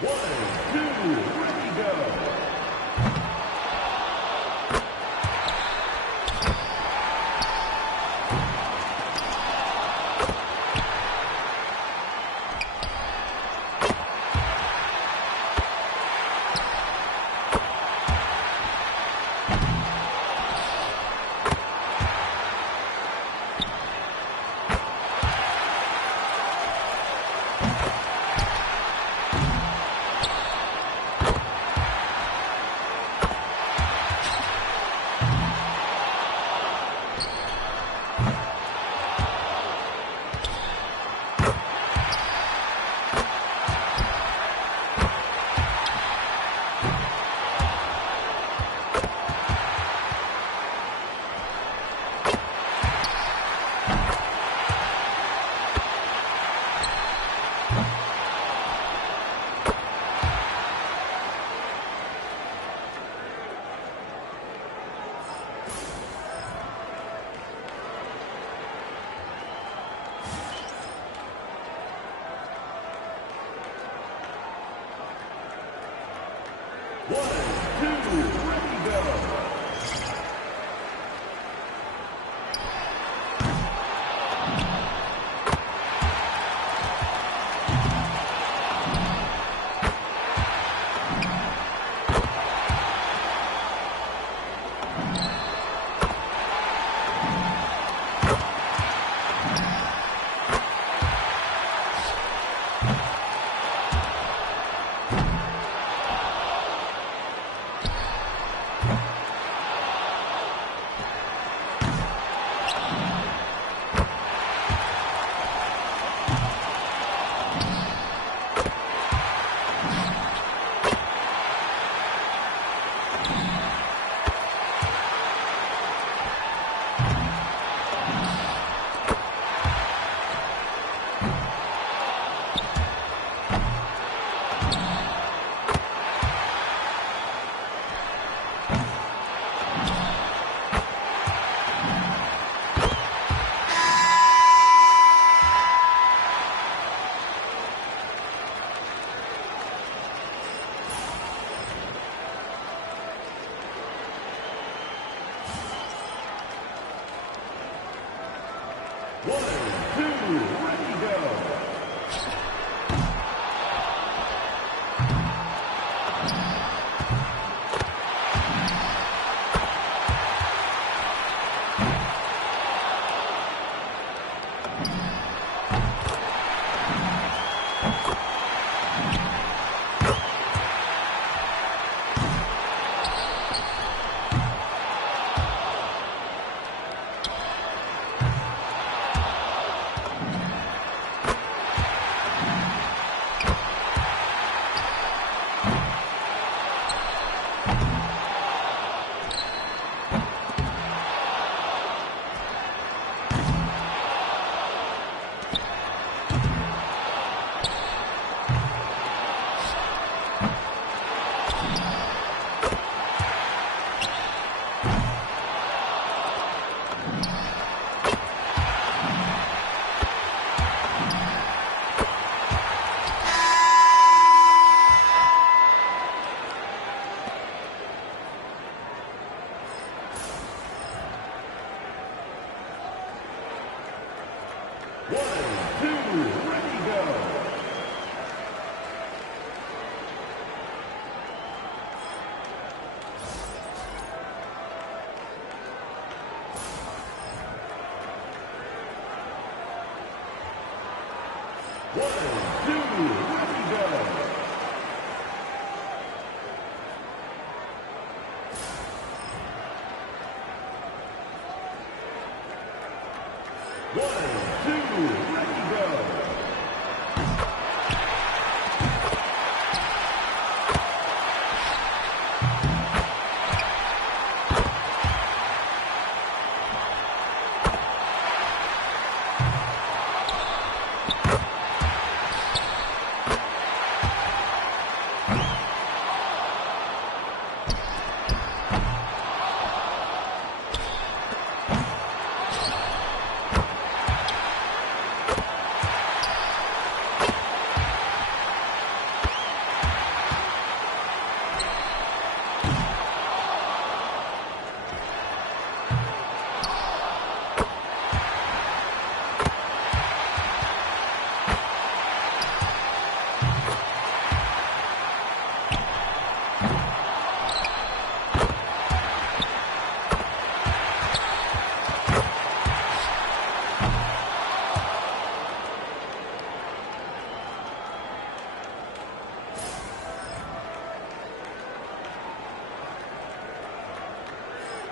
1, 2, ready, go.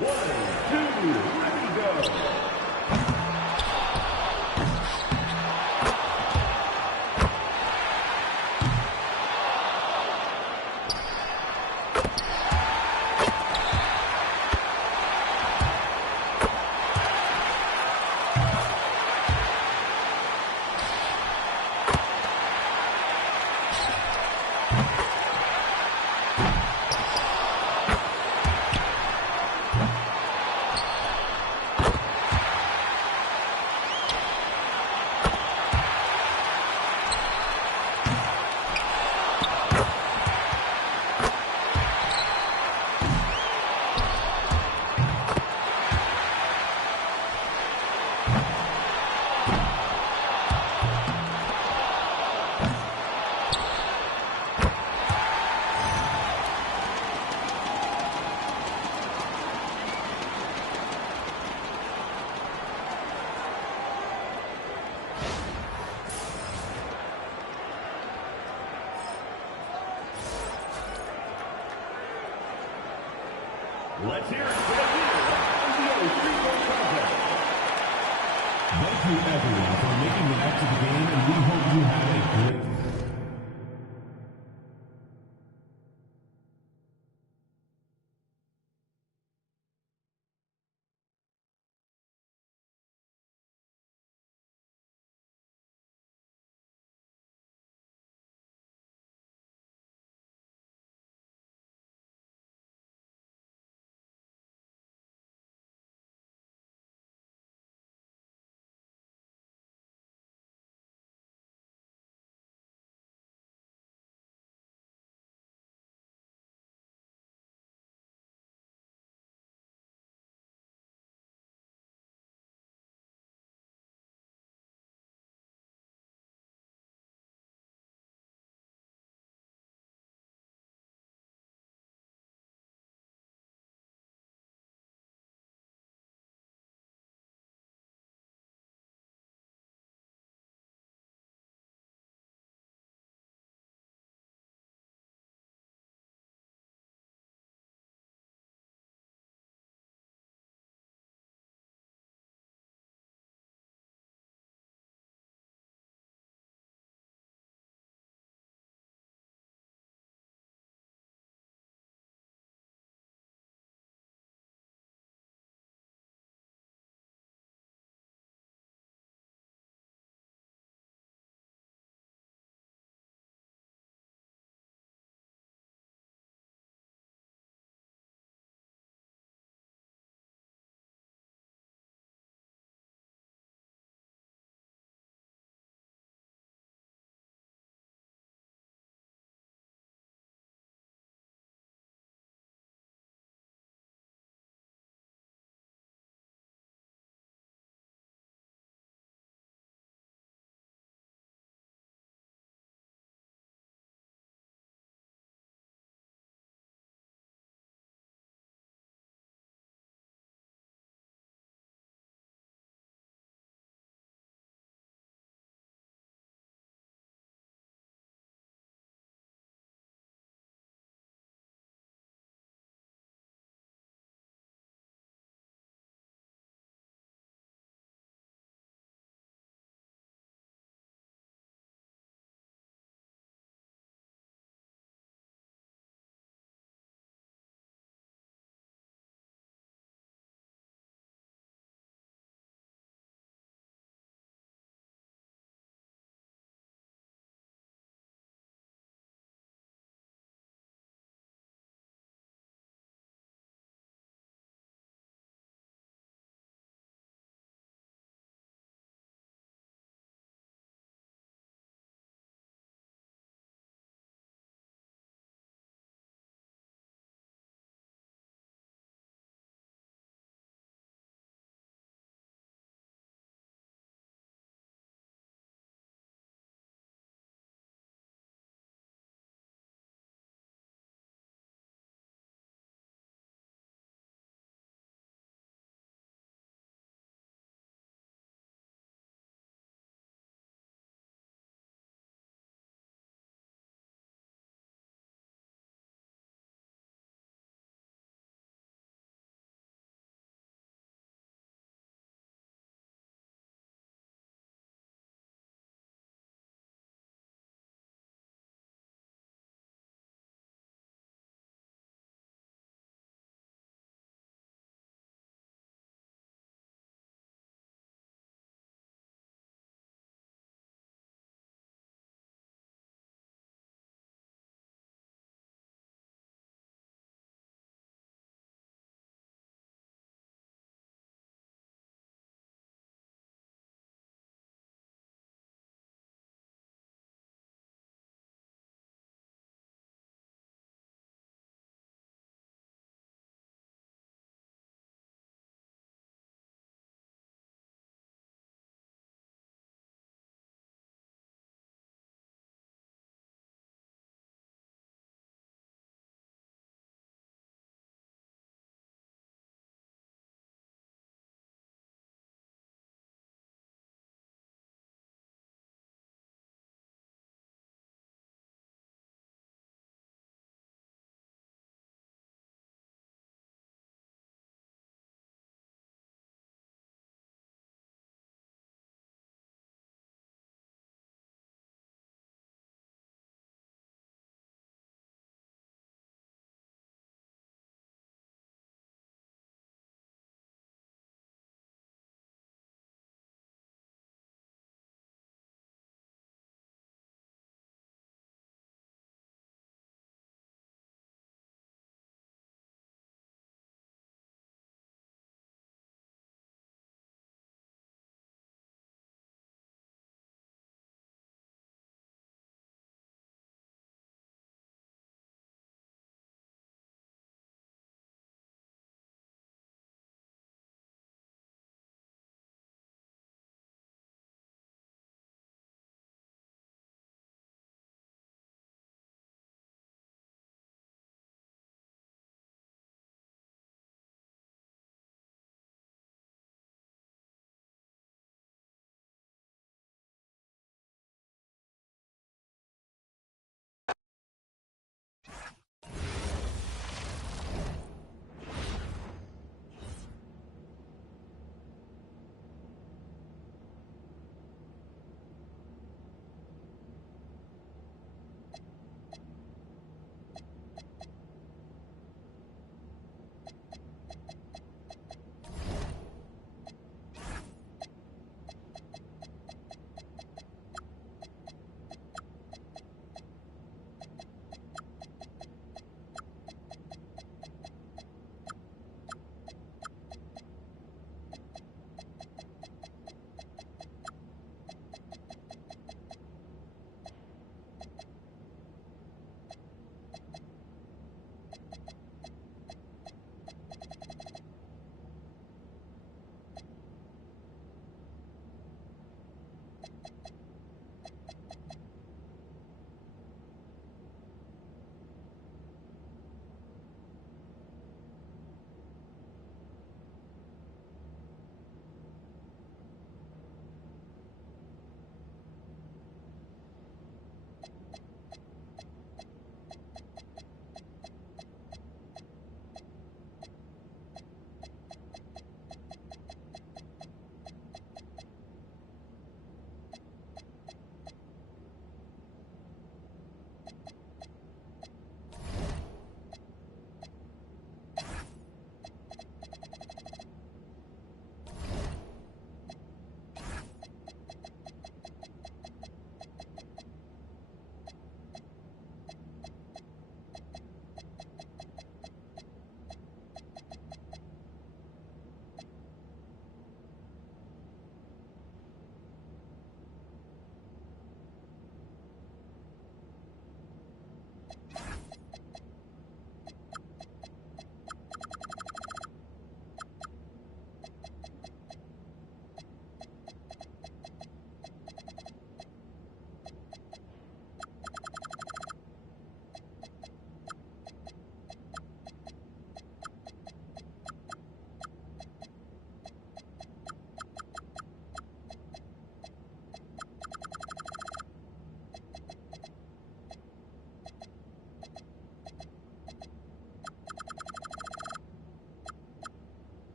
1, 2, ready, go. Let's hear it for the winner of the three-point contest. Thank you, everyone, for making it out to the game, and we hope you had a great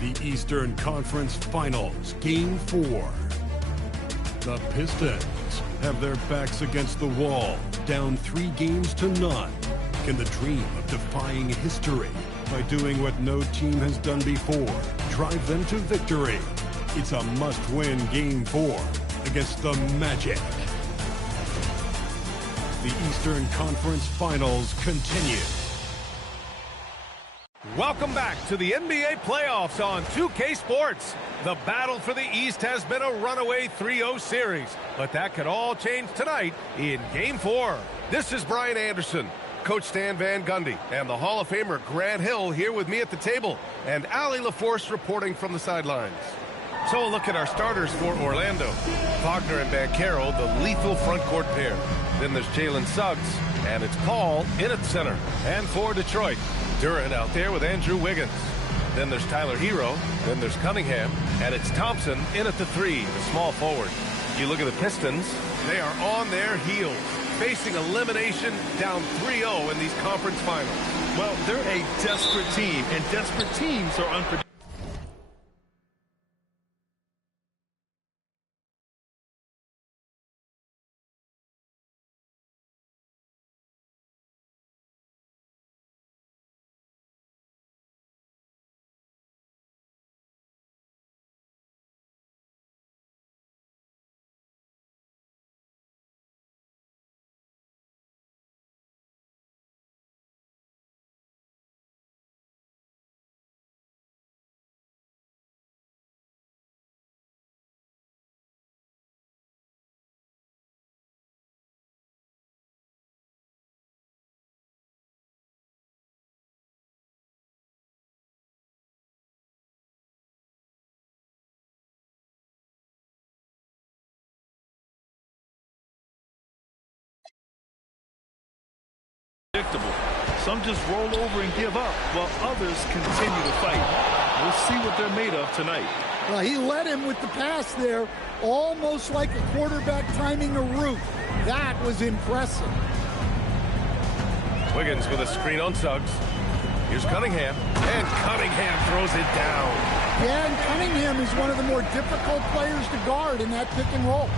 The Eastern Conference Finals, Game 4. The Pistons have their backs against the wall, down 3 games to none. Can the dream of defying history by doing what no team has done before drive them to victory? It's a must-win Game 4 against the Magic. The Eastern Conference Finals continue. Welcome back to the NBA playoffs on 2K Sports. The battle for the East has been a runaway 3-0 series, but that could all change tonight in Game 4. This is Brian Anderson, Coach Stan Van Gundy, and the Hall of Famer Grant Hill here with me at the table, and Allie LaForce reporting from the sidelines. So a look at our starters for Orlando. Wagner and Banchero, the lethal front court pair. Then there's Jalen Suggs, and it's Paul in at center. And for Detroit, Duran out there with Andrew Wiggins. Then there's Tyler Hero. Then there's Cunningham. And it's Thompson in at the 3, the small forward. You look at the Pistons, they are on their heels, facing elimination down 3-0 in these conference finals. Well, they're a desperate team, and desperate teams are unpredictable. Some just roll over and give up, while others continue to fight. We'll see what they're made of tonight. Well, he led him with the pass there, almost like a quarterback timing a route. That was impressive. Wiggins with a screen on Suggs. Here's Cunningham, and Cunningham throws it down. Yeah, and Cunningham is one of the more difficult players to guard in that pick and roll.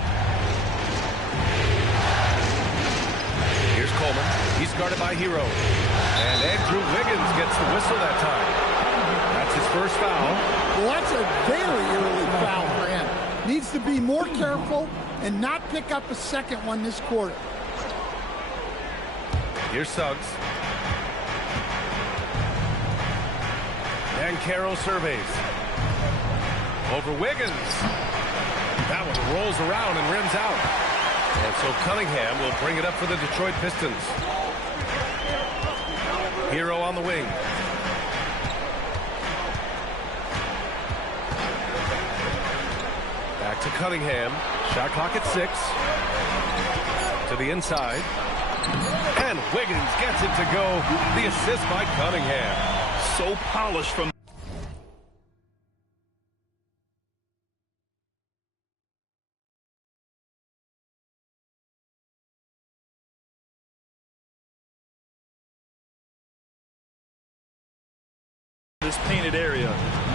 Here's Coleman. He's guarded by Hero. And Andrew Wiggins gets the whistle that time. That's his first foul. Well, that's a very early foul for him. Needs to be more careful and not pick up a second one this quarter. Here's Suggs. And Carroll surveys. Over Wiggins. That one rolls around and rims out. And so Cunningham will bring it up for the Detroit Pistons. Hero on the wing. Back to Cunningham. Shot clock at 6. To the inside. And Wiggins gets it to go. The assist by Cunningham. So polished from this painted area.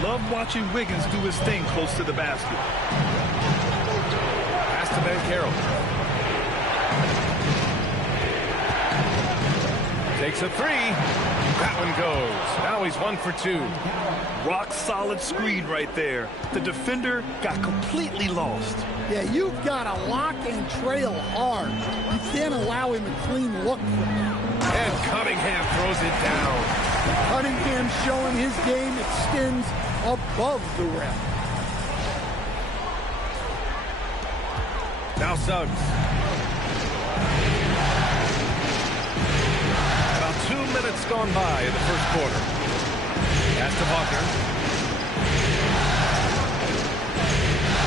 Love watching Wiggins do his thing close to the basket. Pass to Banchero. Takes a 3. That one goes. Now he's 1 for 2. Rock solid screen right there. The defender got completely lost. Yeah, you've got to lock and trail hard. You can't allow him a clean look from there. And Cunningham throws it down. Cunningham showing his game extends above the rim. Now Suggs. About 2 minutes gone by in the first quarter. Pass to Wagner.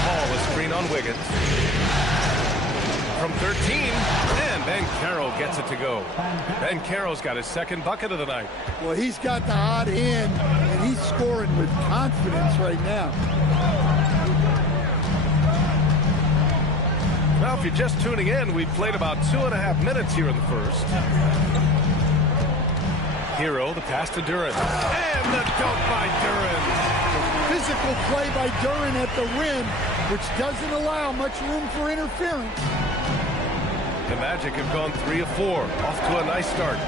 Paul, a screen on Wiggins. From 13, and Banchero gets it to go. Banchero's got his second bucket of the night. Well, he's got the hot hand, and he's scoring with confidence right now. Well, if you're just tuning in, we've played about 2.5 minutes here in the first. Hero, the pass to Duran. And the dunk by Duran. little play by Duran at the rim, which doesn't allow much room for interference. The Magic have gone 3 of 4, off to a nice start.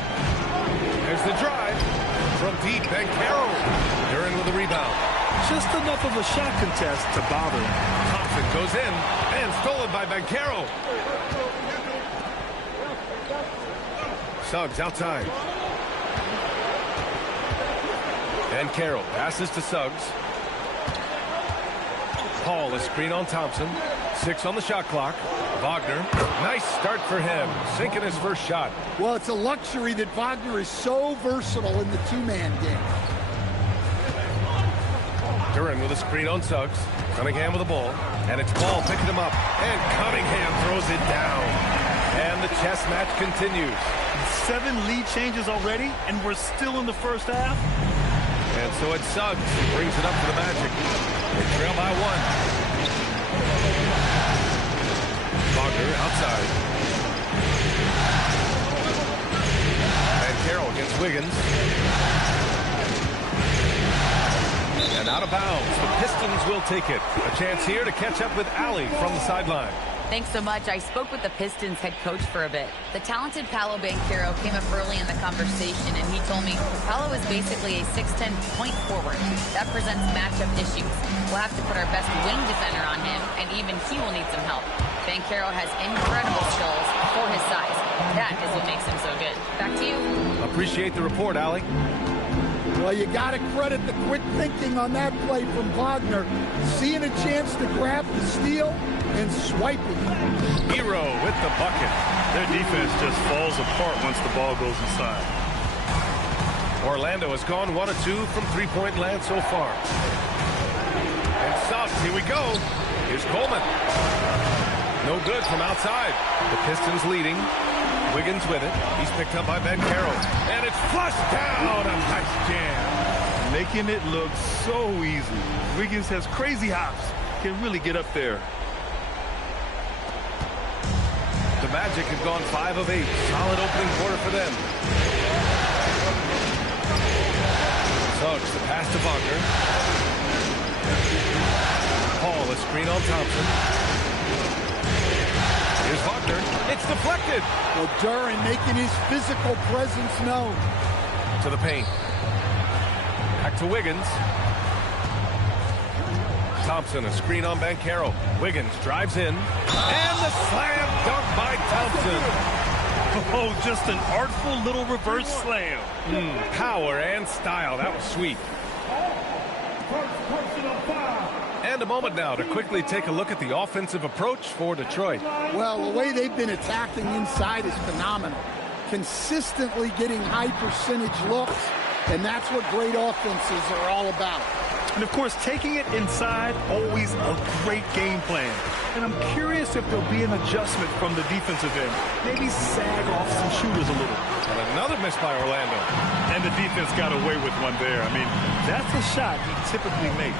There's the drive from deep, and Carroll. Duran with the rebound. Just enough of a shot contest to bother him. Thompson goes in, and stolen by Banchero. Suggs outside. And Carroll passes to Suggs. Paul, a screen on Thompson. 6 on the shot clock. Wagner, nice start for him, sinking his first shot. Well, it's a luxury that Wagner is so versatile in the two-man game. Duran with a screen on Suggs. Cunningham with the ball. And it's Paul picking him up. And Cunningham throws it down. And the chess match continues. 7 lead changes already, and we're still in the first half. And so it's Suggs who brings it up to the Magic. They trail by 1. Wagner outside. And Carroll against Wiggins. And out of bounds. The Pistons will take it. A chance here to catch up with Allie from the sideline. Thanks so much. I spoke with the Pistons head coach for a bit. The talented Paolo Banchero came up early in the conversation, and he told me Paolo is basically a 6'10" point forward. That presents matchup issues. We'll have to put our best wing defender on him, and even he will need some help. Banchero has incredible skills for his size. That is what makes him so good. Back to you. Appreciate the report, Allie. Well, you got to credit the quick thinking on that play from Wagner. Seeing a chance to grab the steal and swiping. Hero with the bucket. Their defense just falls apart once the ball goes inside. Orlando has gone 1 of 2 from three-point land so far. And Suggs, here we go. Here's Coleman. No good from outside. The Pistons leading. Wiggins with it. He's picked up by Banchero. And it's flushed down. A nice jam. Making it look so easy. Wiggins has crazy hops. Can really get up there. The Magic have gone 5 of 8. Solid opening quarter for them. Suggs, the pass to Wagner. Paul, a screen on Thompson. Here's Wagner. It's deflected. Well, Duran making his physical presence known. To the paint. Back to Wiggins. Thompson, a screen on Banchero. Wiggins drives in. And the slam dunk by Thompson. Oh, just an artful little reverse slam. Power and style. That was sweet. And a moment now to quickly take a look at the offensive approach for Detroit. Well, the way they've been attacking inside is phenomenal. Consistently getting high percentage looks, and that's what great offenses are all about. And, of course, taking it inside, always a great game plan. And I'm curious if there'll be an adjustment from the defensive end. Maybe sag off some shooters a little. And another miss by Orlando. And the defense got away with one there. I mean, that's a shot he typically makes.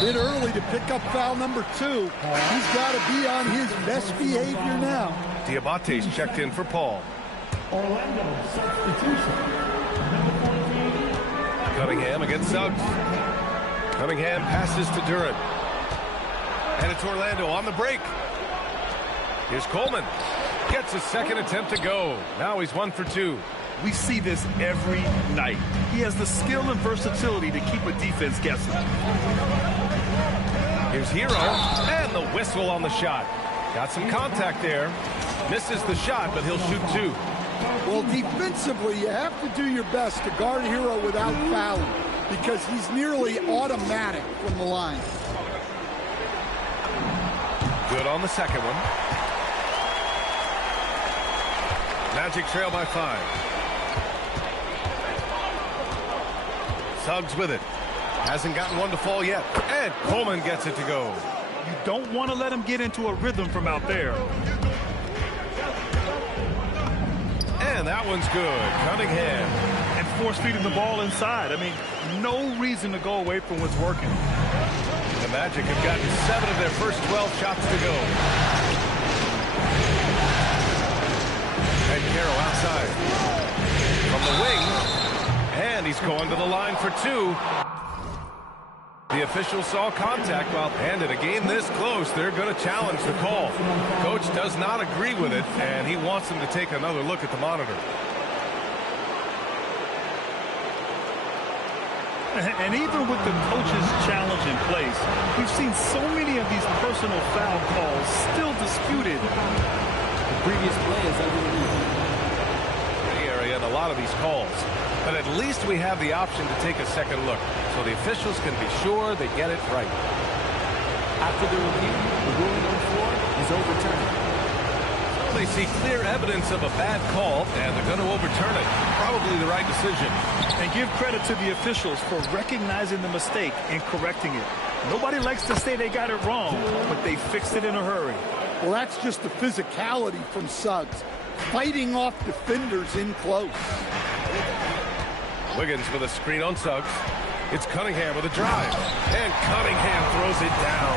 Bit early to pick up foul number 2. He's got to be on his best behavior now. Diabate's checked in for Paul. Orlando substitution. Cunningham against Suggs. Cunningham passes to Duran. And it's Orlando on the break. Here's Coleman. Gets his second attempt to go. Now he's 1 for 2. We see this every night. He has the skill and versatility to keep a defense guessing. Here's Hero. And the whistle on the shot. Got some contact there. Misses the shot, but he'll shoot 2. Well, defensively, you have to do your best to guard Hero without fouling because he's nearly automatic from the line. Good on the second one. Magic trail by 5. Suggs with it. Hasn't gotten one to fall yet. And Coleman gets it to go. You don't want to let him get into a rhythm from out there. And that one's good. Cunningham. And force feeding the ball inside. I mean, no reason to go away from what's working. The Magic have gotten 7 of their first 12 shots to go. And Carroll outside. From the wing. And he's going to the line for 2. The official saw contact, and in a game this close, they're going to challenge the call. Coach does not agree with it, and he wants them to take another look at the monitor. And even with the coach's challenge in place, we've seen so many of these personal foul calls still disputed. The previous play is underneath. Area in a lot of these calls. But at least we have the option to take a second look, so the officials can be sure they get it right. After the review, the ruling on the floor is overturned. They see clear evidence of a bad call, and they're going to overturn it. Probably the right decision. And give credit to the officials for recognizing the mistake and correcting it. Nobody likes to say they got it wrong, but they fixed it in a hurry. Well, that's just the physicality from Suggs, fighting off defenders in close. Wiggins with a screen on Suggs. It's Cunningham with a drive, and Cunningham throws it down.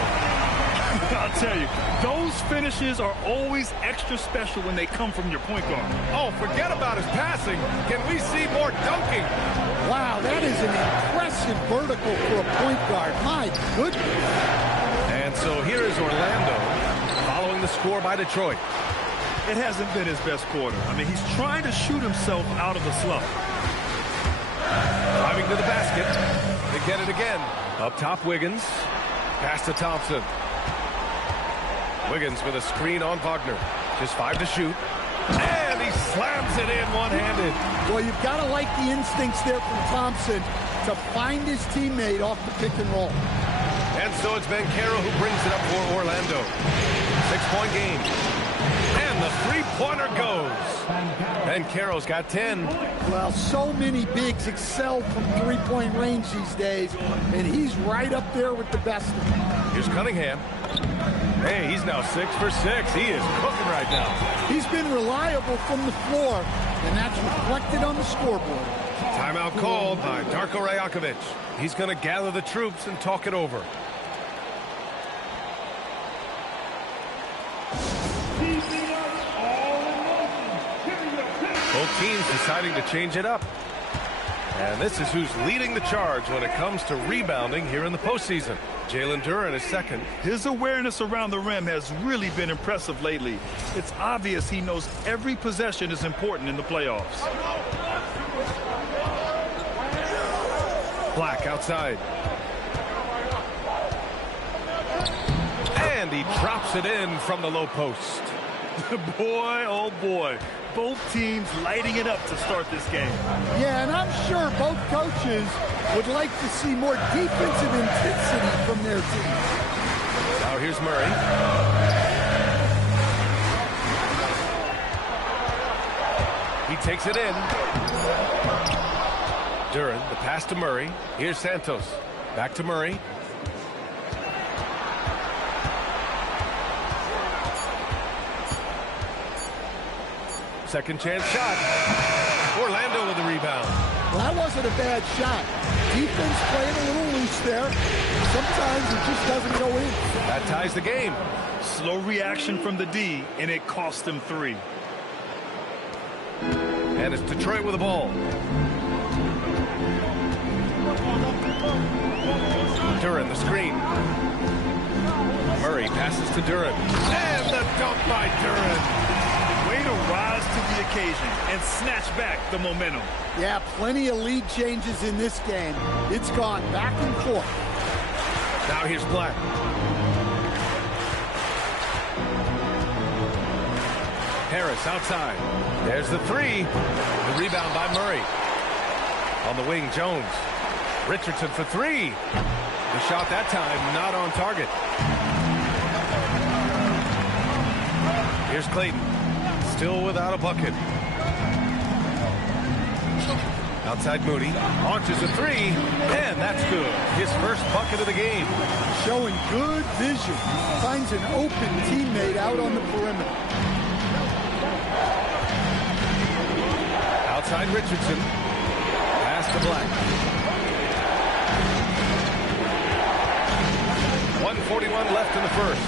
I'll tell you, those finishes are always extra special when they come from your point guard. Oh, forget about his passing. Can we see more dunking? Wow, that is an impressive vertical for a point guard. My goodness. And so here is Orlando following the score by Detroit. It hasn't been his best quarter. I mean, he's trying to shoot himself out of the slump. Driving to the basket. They get it again. Up top, Wiggins. Pass to Thompson. Wiggins with a screen on Wagner. Just 5 to shoot. And he slams it in one-handed. Well, you've got to like the instincts there from Thompson to find his teammate off the pick and roll. And so it's Banchero who brings it up for Orlando. 6-point game. And the three-pointer goes. Banchero's got 10. Well, so many bigs excel from three-point range these days, and he's right up there with the best of them. Here's Cunningham. Hey, he's now 6 for 6. He is cooking right now. He's been reliable from the floor, and that's reflected on the scoreboard. Timeout called by Darko Rajakovic. He's going to gather the troops and talk it over. Both teams deciding to change it up. And this is who's leading the charge when it comes to rebounding here in the postseason. Jalen Duren is second. His awareness around the rim has really been impressive lately. It's obvious he knows every possession is important in the playoffs. Black outside. And he drops it in from the low post. Boy, oh boy. Both teams lighting it up to start this game. Yeah, and I'm sure both coaches would like to see more defensive intensity from their teams. Now here's Murray. He takes it in. Duren, the pass to Murray. Here's Santos. Back to Murray. Second chance shot. Orlando with the rebound. Well, that wasn't a bad shot. Defense playing a little loose there. Sometimes it just doesn't go in. That ties the game. Slow reaction from the D, and it cost them 3. And it's Detroit with the ball. Duren, the screen. Murray passes to Duren. And the dunk by Duren. Way to rise to the occasion and snatch back the momentum. Yeah, plenty of lead changes in this game. It's gone back and forth. Now here's Black. Harris outside. There's the 3. The rebound by Murray. On the wing, Jones. Richardson for 3. The shot that time not on target. Here's Clayton. Still without a bucket. Outside Moody. Launches a 3. And that's good. His first bucket of the game. Showing good vision. Finds an open teammate out on the perimeter. Outside Richardson. Pass to Black. 1:41 left in the first.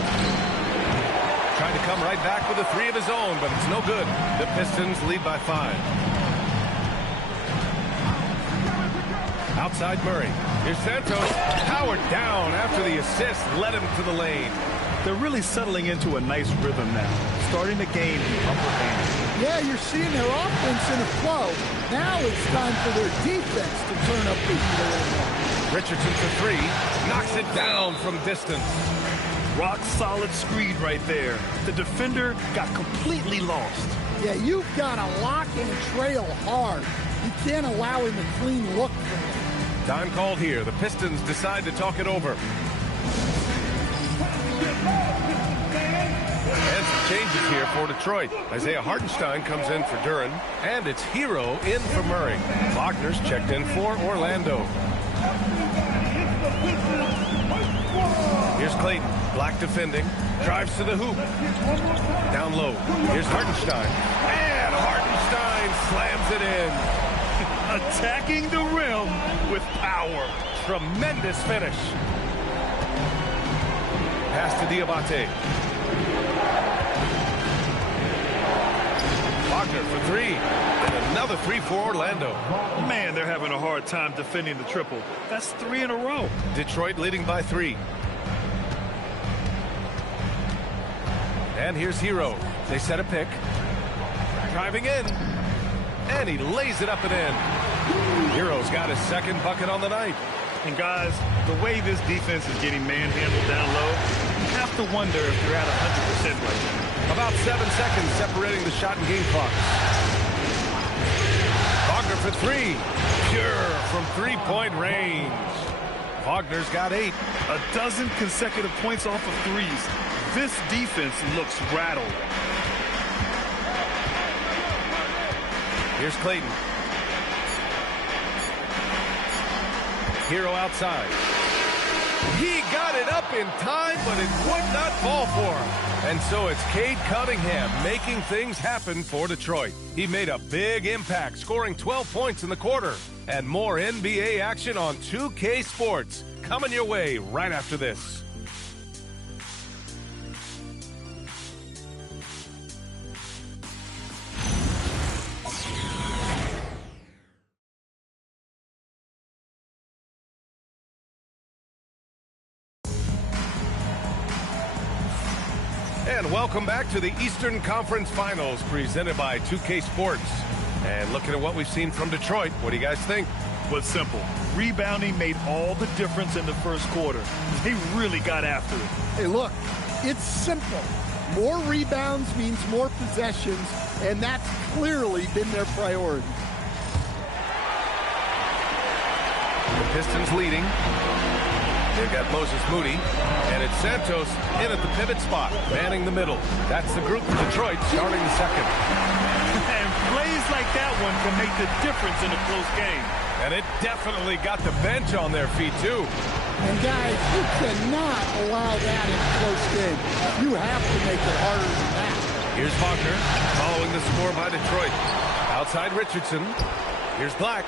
Trying to come right back with a 3 of his own, but it's no good. The Pistons lead by 5. Outside Murray. Here's Santos. Powered down after the assist led him to the lane. They're really settling into a nice rhythm now, starting to gain the upper hand. Yeah, you're seeing their offense in a flow. Now it's time for their defense to turn up the heat a little more. Richardson for three. Knocks it down from distance. Rock solid screen right there. The defender got completely lost. Yeah, you've got to lock and trail hard. You can't allow him a clean look from him. Time called here. The Pistons decide to talk it over. And some changes here for Detroit. Isaiah Hartenstein comes in for Duran, and it's Hero in for Murray. Wagner's checked in for Orlando. Here's Clayton. Black defending. Drives to the hoop. Down low. Here's Hartenstein. And Hartenstein slams it in. Attacking the rim with power. Tremendous finish. Pass to Diabate. Wagner for three. And another three for Orlando. Man, they're having a hard time defending the triple. That's 3 in a row. Detroit leading by 3. And here's Hero. They set a pick. Driving in. And he lays it up and in. Hero's got his second bucket on the night. And guys, the way this defense is getting manhandled down low, you have to wonder if they're at 100% right now. About 7 seconds separating the shot and game clock. Wagner for three. Pure from three-point range. Wagner's got 8. A dozen consecutive points off of threes. This defense looks rattled. Here's Clayton. Hero outside. He got it up in time, but it would not fall for him. And so it's Cade Cunningham making things happen for Detroit. He made a big impact, scoring 12 points in the quarter. And more NBA action on 2K Sports coming your way right after this. And welcome back to the Eastern Conference Finals presented by 2K Sports. And looking at what we've seen from Detroit, what do you guys think? Was simple. Rebounding made all the difference in the first quarter. They really got after it. Hey, look, it's simple. More rebounds means more possessions, and that's clearly been their priority. The Pistons leading. They've got Moses Moody, and it's Santos in at the pivot spot, manning the middle. That's the group for Detroit starting the second. And plays like that one can make the difference in a close game. And it definitely got the bench on their feet, too. And, guys, you cannot allow that in a close game. You have to make it harder than that. Here's Wagner following the score by Detroit. Outside Richardson. Here's Black.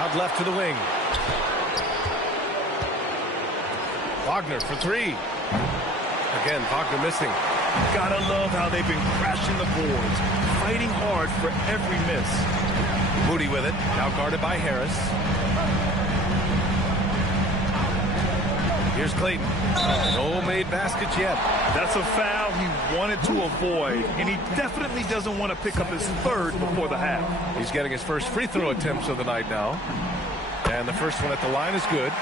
Out left to the wing. Wagner for three. Again, Wagner missing. Gotta love how they've been crashing the boards, fighting hard for every miss. Moody with it, now guarded by Harris. Here's Clayton. No made baskets yet. That's a foul he wanted to avoid, and he definitely doesn't want to pick up his third before the half. He's getting his first free throw attempts of the night now. And the first one at the line is good.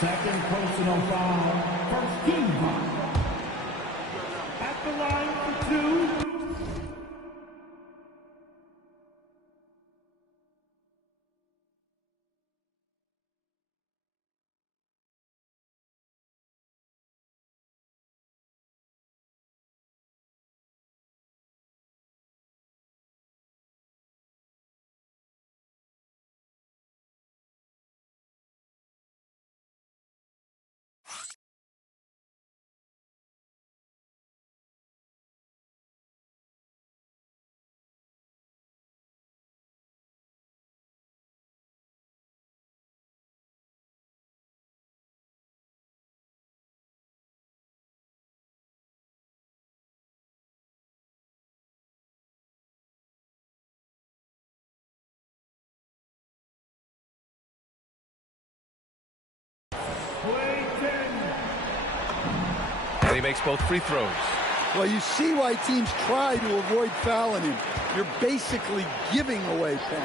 Second personal foul, first team foul. At the line for 2. makes both free throws. Well, you see why teams try to avoid fouling him. You're basically giving away points.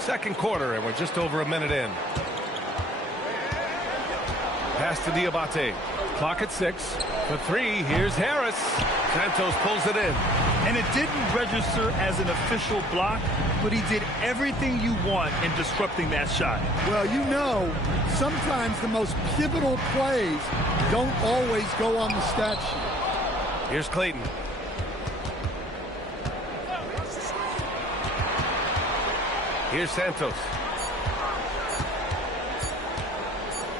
Second quarter, and we're just over a minute in. Pass to Diabate. Clock at 6. For 3, here's Harris. Santos pulls it in. And it didn't register as an official block, but he did everything you want in disrupting that shot. Well, you know, sometimes the most pivotal plays don't always go on the stat sheet. Here's Clayton. Here's Santos.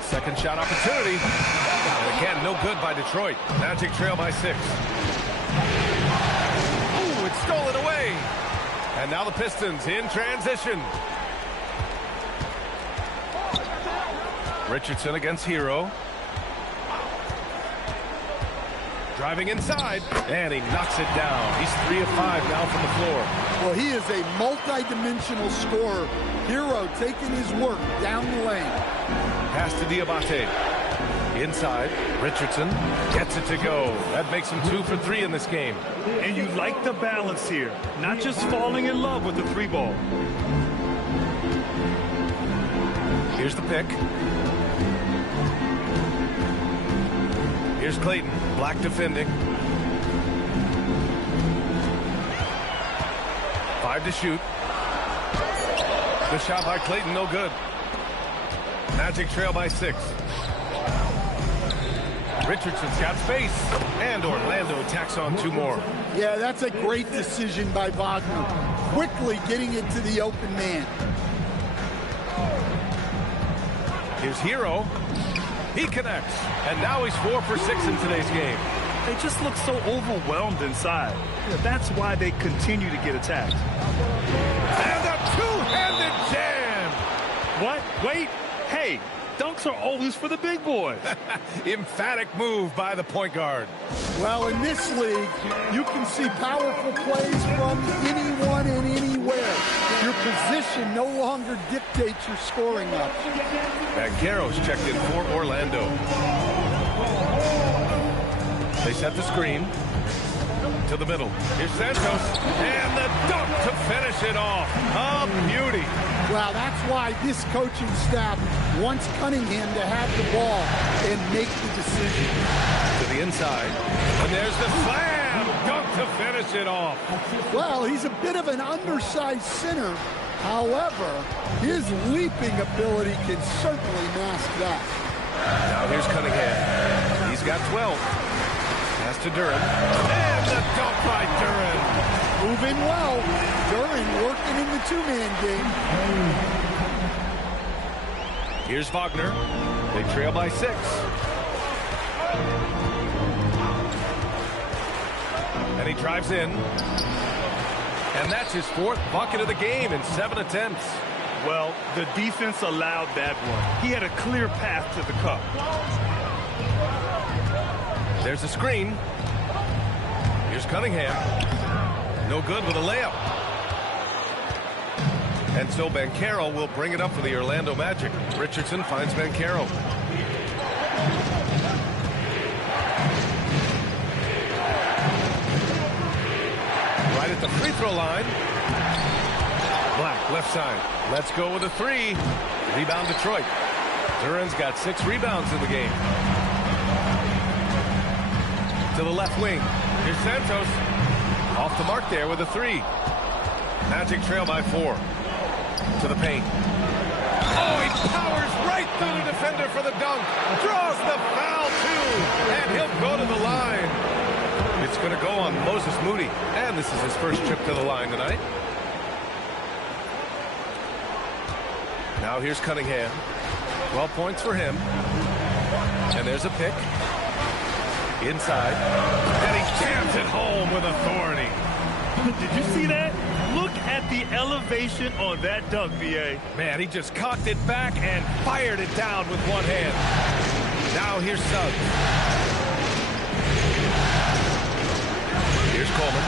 Second shot opportunity. And again, no good by Detroit. Magic trail by 6. Ooh, it's stolen away. And now the Pistons in transition. Richardson against Hero. Driving inside, and he knocks it down. He's 3 of 5 now from the floor. Well, he is a multi-dimensional scorer. Hero taking his work down the lane. Pass to Diabate. Inside, Richardson gets it to go. That makes him 2 for 3 in this game. And you like the balance here, not just falling in love with the 3-ball. Here's the pick. Here's Clayton. Black defending. 5 to shoot. The shot by Clayton, no good. Magic trail by 6. Richardson's got space. And Orlando tacks on 2 more. Yeah, that's a great decision by Wagner. Quickly getting it to the open man. Here's Hero. He connects. And now he's 4 for 6 in today's game. They just look so overwhelmed inside. That's why they continue to get attacked. And a two-handed jam. What? Wait. Hey, dunks are always for the big boys. Emphatic move by the point guard. Well, in this league, you can see powerful plays from anyone and anywhere. Your position no longer dictates your scoring option. Banchero's checked in for Orlando. They set the screen to the middle. Here's Santos, and the dunk to finish it off. A beauty. Well, that's why this coaching staff wants Cunningham to have the ball and make the decision. To the inside, and there's the slam. Dunk to finish it off. Well, he's a bit of an undersized center. However, his leaping ability can certainly mask that. Now here's Cunningham. He's got 12. Pass to Duren. And the dunk by Duren. Moving well. Duren working in the 2-man game. Here's Wagner. They trail by 6. And he drives in. And that's his 4th bucket of the game in 7 attempts. Well, the defense allowed that one. He had a clear path to the cup. There's a screen. Here's Cunningham. No good with a layup. And so Banchero will bring it up for the Orlando Magic. Richardson finds Banchero. Right at the free throw line. Black, left side. Let's go with a 3. Rebound Detroit. Duren's got 6 rebounds in the game. To the left wing. Here's Santos. Off the mark there with a 3. Magic trail by 4. To the paint. Oh, he powers right through the defender for the dunk. Draws the foul, too. And he'll go to the line. It's going to go on Moses Moody. And this is his first trip to the line tonight. Now here's Cunningham. 12 points for him. And there's a pick. Inside. And he jams it home with authority. Did you see that? Look at the elevation on that dunk, B.A. Man, he just cocked it back and fired it down with one hand. Now here's Suggs. Here's Coleman.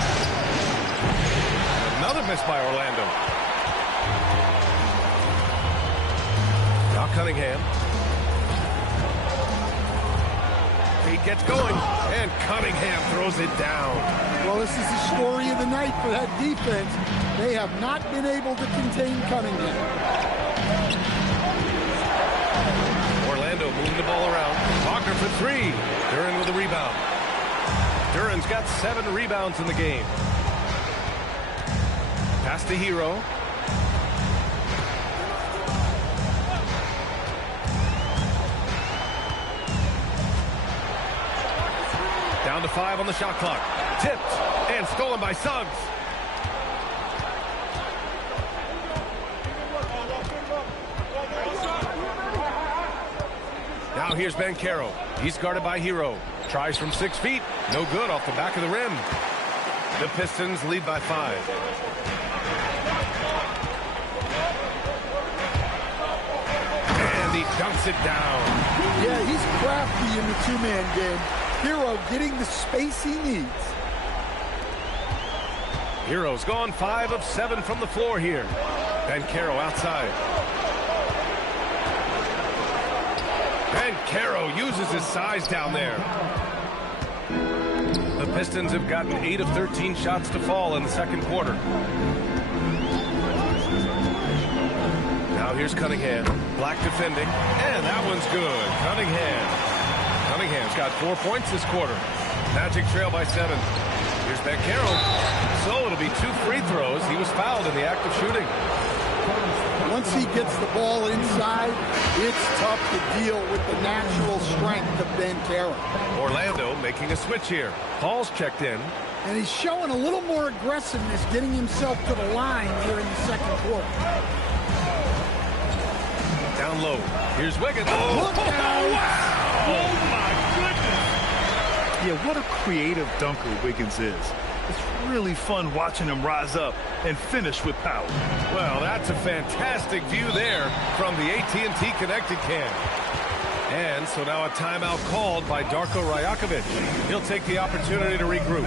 Another miss by Orlando. Now Cunningham. Feed gets going, and Cunningham throws it down. Well, this is the story of the night for that defense. They have not been able to contain Cunningham. Orlando moving the ball around. Wagner for three. Duren with a rebound. Duren's got 7 rebounds in the game. Pass to Hero. Down to 5 on the shot clock. Tipped and stolen by Suggs. Now here's Banchero. He's guarded by Hero. Tries from 6 feet. No good off the back of the rim. The Pistons lead by 5. And he dunks it down. Yeah, he's crafty in the two-man game. Hero getting the space he needs. Hero's gone 5 of 7 from the floor here. Banchero outside. Banchero uses his size down there. The Pistons have gotten 8 of 13 shots to fall in the second quarter. Now here's Cunningham. Black defending. And that one's good. Cunningham's got 4 points this quarter. Magic trail by 7. Here's Banchero. So it'll be 2 free throws. He was fouled in the act of shooting. Once he gets the ball inside, it's tough to deal with the natural strength of Banchero. Orlando making a switch here. Paul's checked in. And he's showing a little more aggressiveness, getting himself to the line here in the second quarter. Down low. Here's Wiggins. Look out! Wow! Oh, my goodness. Yeah, what a creative dunker Wiggins is. It's really fun watching him rise up and finish with power. Well, that's a fantastic view there from the AT&T Connected Cam. And so now a timeout called by Darko Rajakovic. He'll take the opportunity to regroup.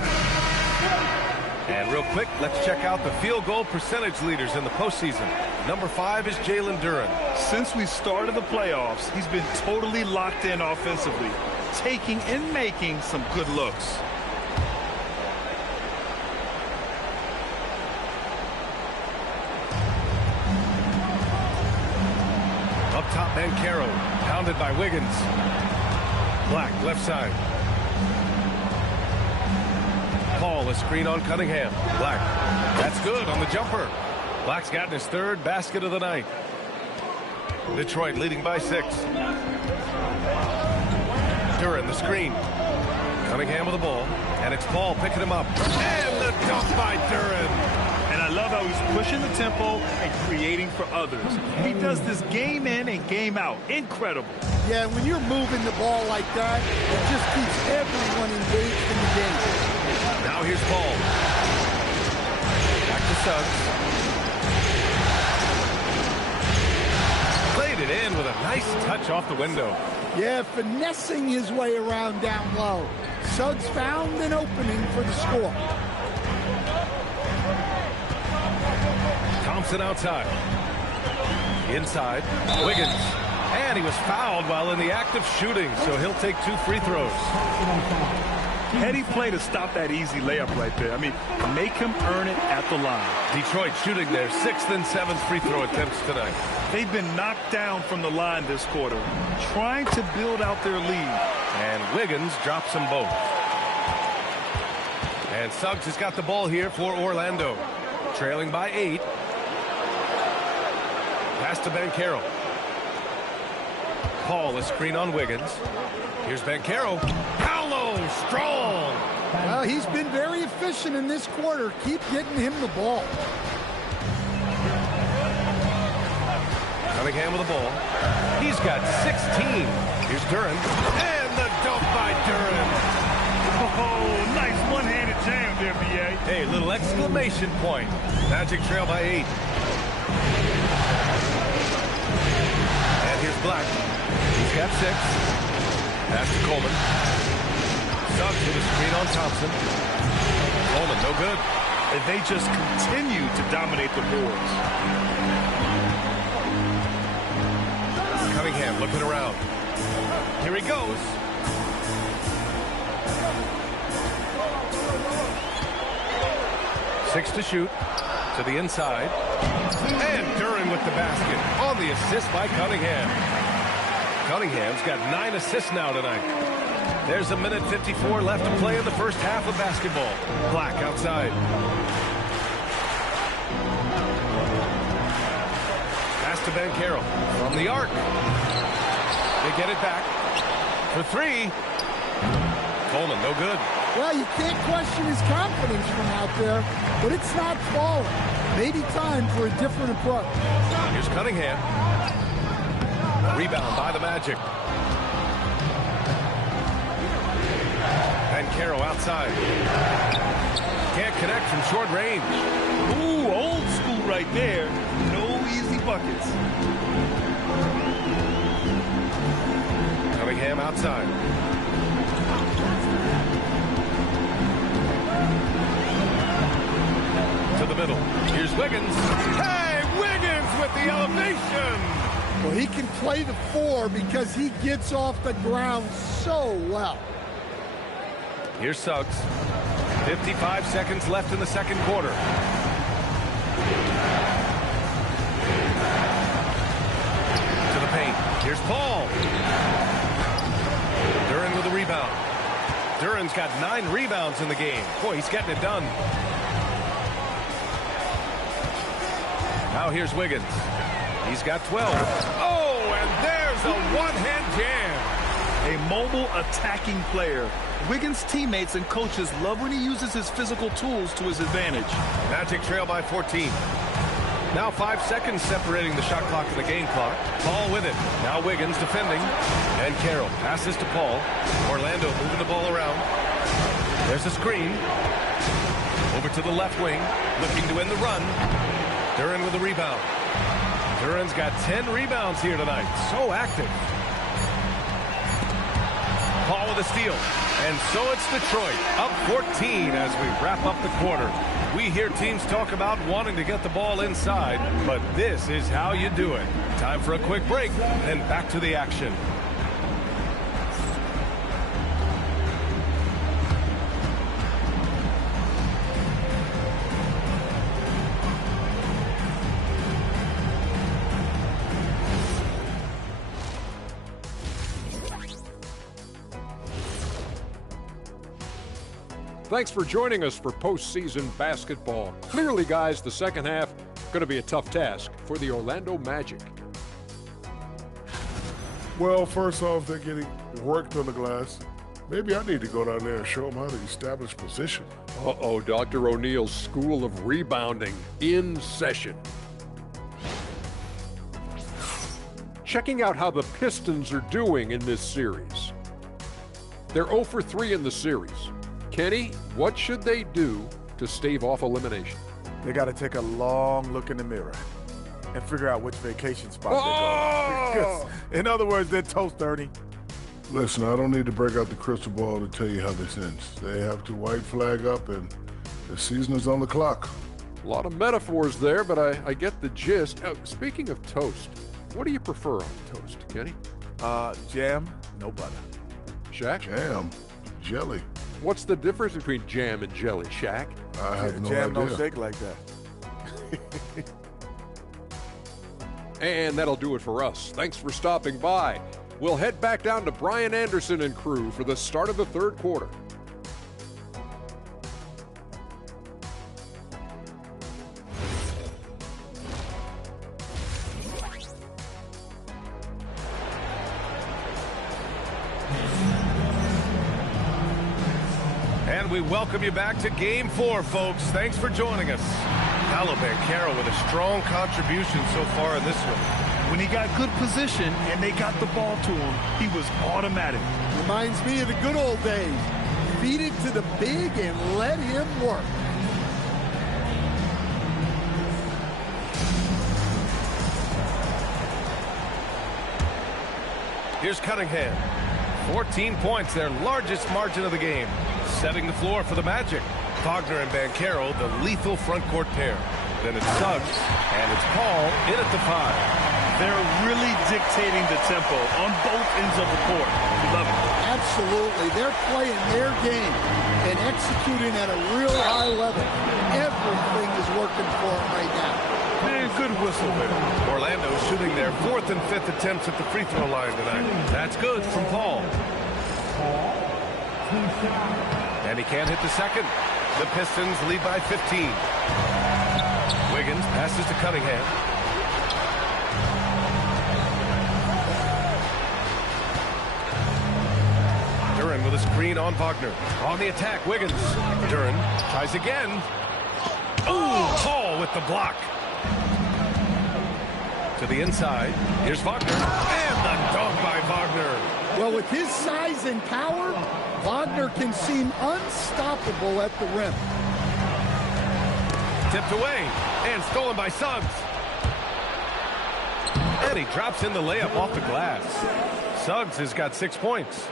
And real quick, let's check out the field goal percentage leaders in the postseason. Number 5 is Jalen Duren. Since we started the playoffs, he's been totally locked in offensively, taking and making some good looks. Up top, Banchero, pounded by Wiggins. Black, left side. Paul, a screen on Cunningham. Black, that's good on the jumper. Black's gotten his 3rd basket of the night. Detroit leading by 6. Duren, the screen. Cunningham with the ball, and it's Paul picking him up. And the dunk by Duren. And I love how he's pushing the tempo and creating for others. He does this game in and game out. Incredible. Yeah, when you're moving the ball like that, it just keeps everyone engaged in the game. Now here's Paul. Back to Suggs. Played it in with a nice touch off the window. Yeah, finessing his way around down low. Suggs found an opening for the score. Thompson outside. Inside. Wiggins. And he was fouled while in the act of shooting, so he'll take 2 free throws. Heady play to stop that easy layup right there. I mean, make him earn it at the line. Detroit shooting their 6th and 7th free throw attempts tonight. They've been knocked down from the line this quarter, trying to build out their lead. And Wiggins drops them both. And Suggs has got the ball here for Orlando. Trailing by 8. Pass to Banchero. Paul, a screen on Wiggins. Here's Banchero. Paolo, strong. Well, he's been very efficient in this quarter. Keep getting him the ball. Cunningham with the ball. He's got 16. Here's Duren. And the dunk by Duren. Oh, nice one-handed jam there, B.A. Hey, little exclamation point. Magic trail by 8. And here's Black. He's got 6. Pass to Coleman. Suggs with a screen on Thompson. Coleman, no good. And they just continue to dominate the boards. Cunningham looking around. Here he goes. 6 to shoot. To the inside. And Duran with the basket on the assist by Cunningham. Cunningham's got 9 assists now tonight. There's a minute 54 left to play in the first half of basketball. Black outside. Pass to Banchero from the arc. They get it back for 3. Coleman, no good. Well, you can't question his confidence from out there, but it's not falling. Maybe time for a different approach. Here's Cunningham. Rebound by the Magic. Banchero outside. Can't connect from short range. Ooh, old school right there. No easy buckets. Cunningham outside. To the middle. Here's Wiggins. Hey, Wiggins with the elevation. Well, he can play the 4 because he gets off the ground so well. Here's Suggs. 55 seconds left in the second quarter. To the paint. Here's Paul. Duran with the rebound. Duran's got 9 rebounds in the game. Boy, he's getting it done. Now here's Wiggins. He's got 12. Oh, and there's a one-hand jam. A mobile attacking player. Wiggins' teammates and coaches love when he uses his physical tools to his advantage. Magic trail by 14. Now 5 seconds separating the shot clock and the game clock. Paul with it. Now Wiggins defending. And Carroll passes to Paul. Orlando moving the ball around. There's a screen. Over to the left wing. Looking to end the run. Duran with the rebound. Duran's got 10 rebounds here tonight. So active. Paul with a steal. And so it's Detroit up 14 as we wrap up the quarter. We hear teams talk about wanting to get the ball inside, but this is how you do it. Time for a quick break, and back to the action. Thanks for joining us for postseason basketball. Clearly, guys, the second half going to be a tough task for the Orlando Magic. Well, first off, they're getting worked on the glass. Maybe I need to go down there and show them how to establish position. Uh-oh, Dr. O'Neill's School of Rebounding in session. Checking out how the Pistons are doing in this series. They're 0 for 3 in the series. Kenny, what should they do to stave off elimination? They got to take a long look in the mirror and figure out which vacation spot they're going. In other words, they're toast, Ernie. Listen, I don't need to break out the crystal ball to tell you how this ends. They have to white flag up, and the season is on the clock. A lot of metaphors there, but I get the gist. Speaking of toast, what do you prefer on toast, Kenny? Jam, no butter. Shaq? Jam, jelly. What's the difference between jam and jelly, Shaq? I have no Jam idea. don't shake like that. And that'll do it for us. Thanks for stopping by. We'll head back down to Brian Anderson and crew for the start of the third quarter. And we welcome you back to Game 4, folks. Thanks for joining us. Paolo Banchero with a strong contribution so far in this one. When he got good position and they got the ball to him, he was automatic. Reminds me of the good old days. Feed it to the big and let him work. Here's Cunningham. 14 points, their largest margin of the game. Setting the floor for the Magic. Wagner and Banchero, the lethal front court pair. Then it's Suggs, and it's Paul in at the 5. They're really dictating the tempo on both ends of the court. Love it. Absolutely. They're playing their game and executing at a real high level. Everything is working for them right now. Man, good whistle there. Orlando shooting their 4th and 5th attempts at the free throw line tonight. That's good from Paul. And he can't hit the second. The Pistons lead by 15. Wiggins passes to Cunningham. Duren with a screen on Wagner. On the attack, Wiggins. Duren tries again. Ooh, Paul with the block. To the inside. Here's Wagner. And the dunk by Wagner. Well, with his size and power, Wagner can seem unstoppable at the rim. Tipped away and stolen by Suggs. And he drops in the layup off the glass. Suggs has got 6 points.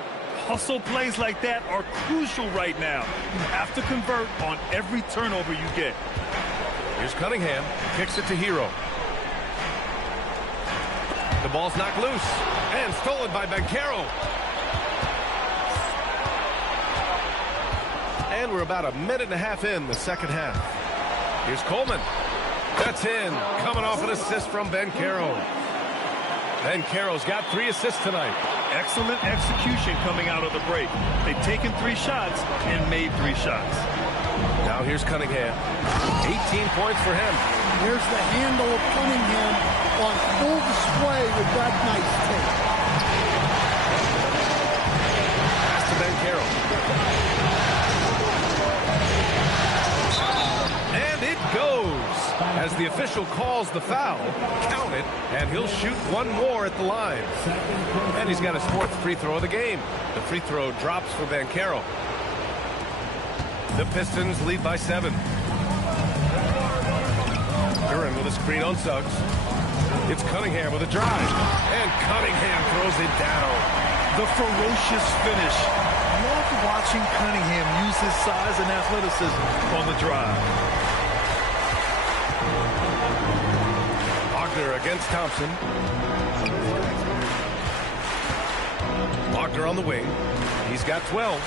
Hustle plays like that are crucial right now. You have to convert on every turnover you get. Here's Cunningham. Kicks it to Hero. The ball's knocked loose and stolen by Banchero. And we're about a minute and a half in the second half. Here's Coleman. That's in. Coming off an assist from Banchero. Banchero's got 3 assists tonight. Excellent execution coming out of the break. They've taken 3 shots and made 3 shots. Now here's Cunningham. 18 points for him. Here's the handle of Cunningham on full display with that nice take. Pass to Banchero. And it goes. As the official calls the foul, count it, and he'll shoot 1 more at the line. And he's got his 4th free throw of the game. The free throw drops for Banchero. The Pistons lead by 7. Duren with a screen on Suggs. It's Cunningham with a drive. And Cunningham throws it down. The ferocious finish. Love watching Cunningham use his size and athleticism on the drive. Wagner against Thompson. Wagner on the wing. He's got 12.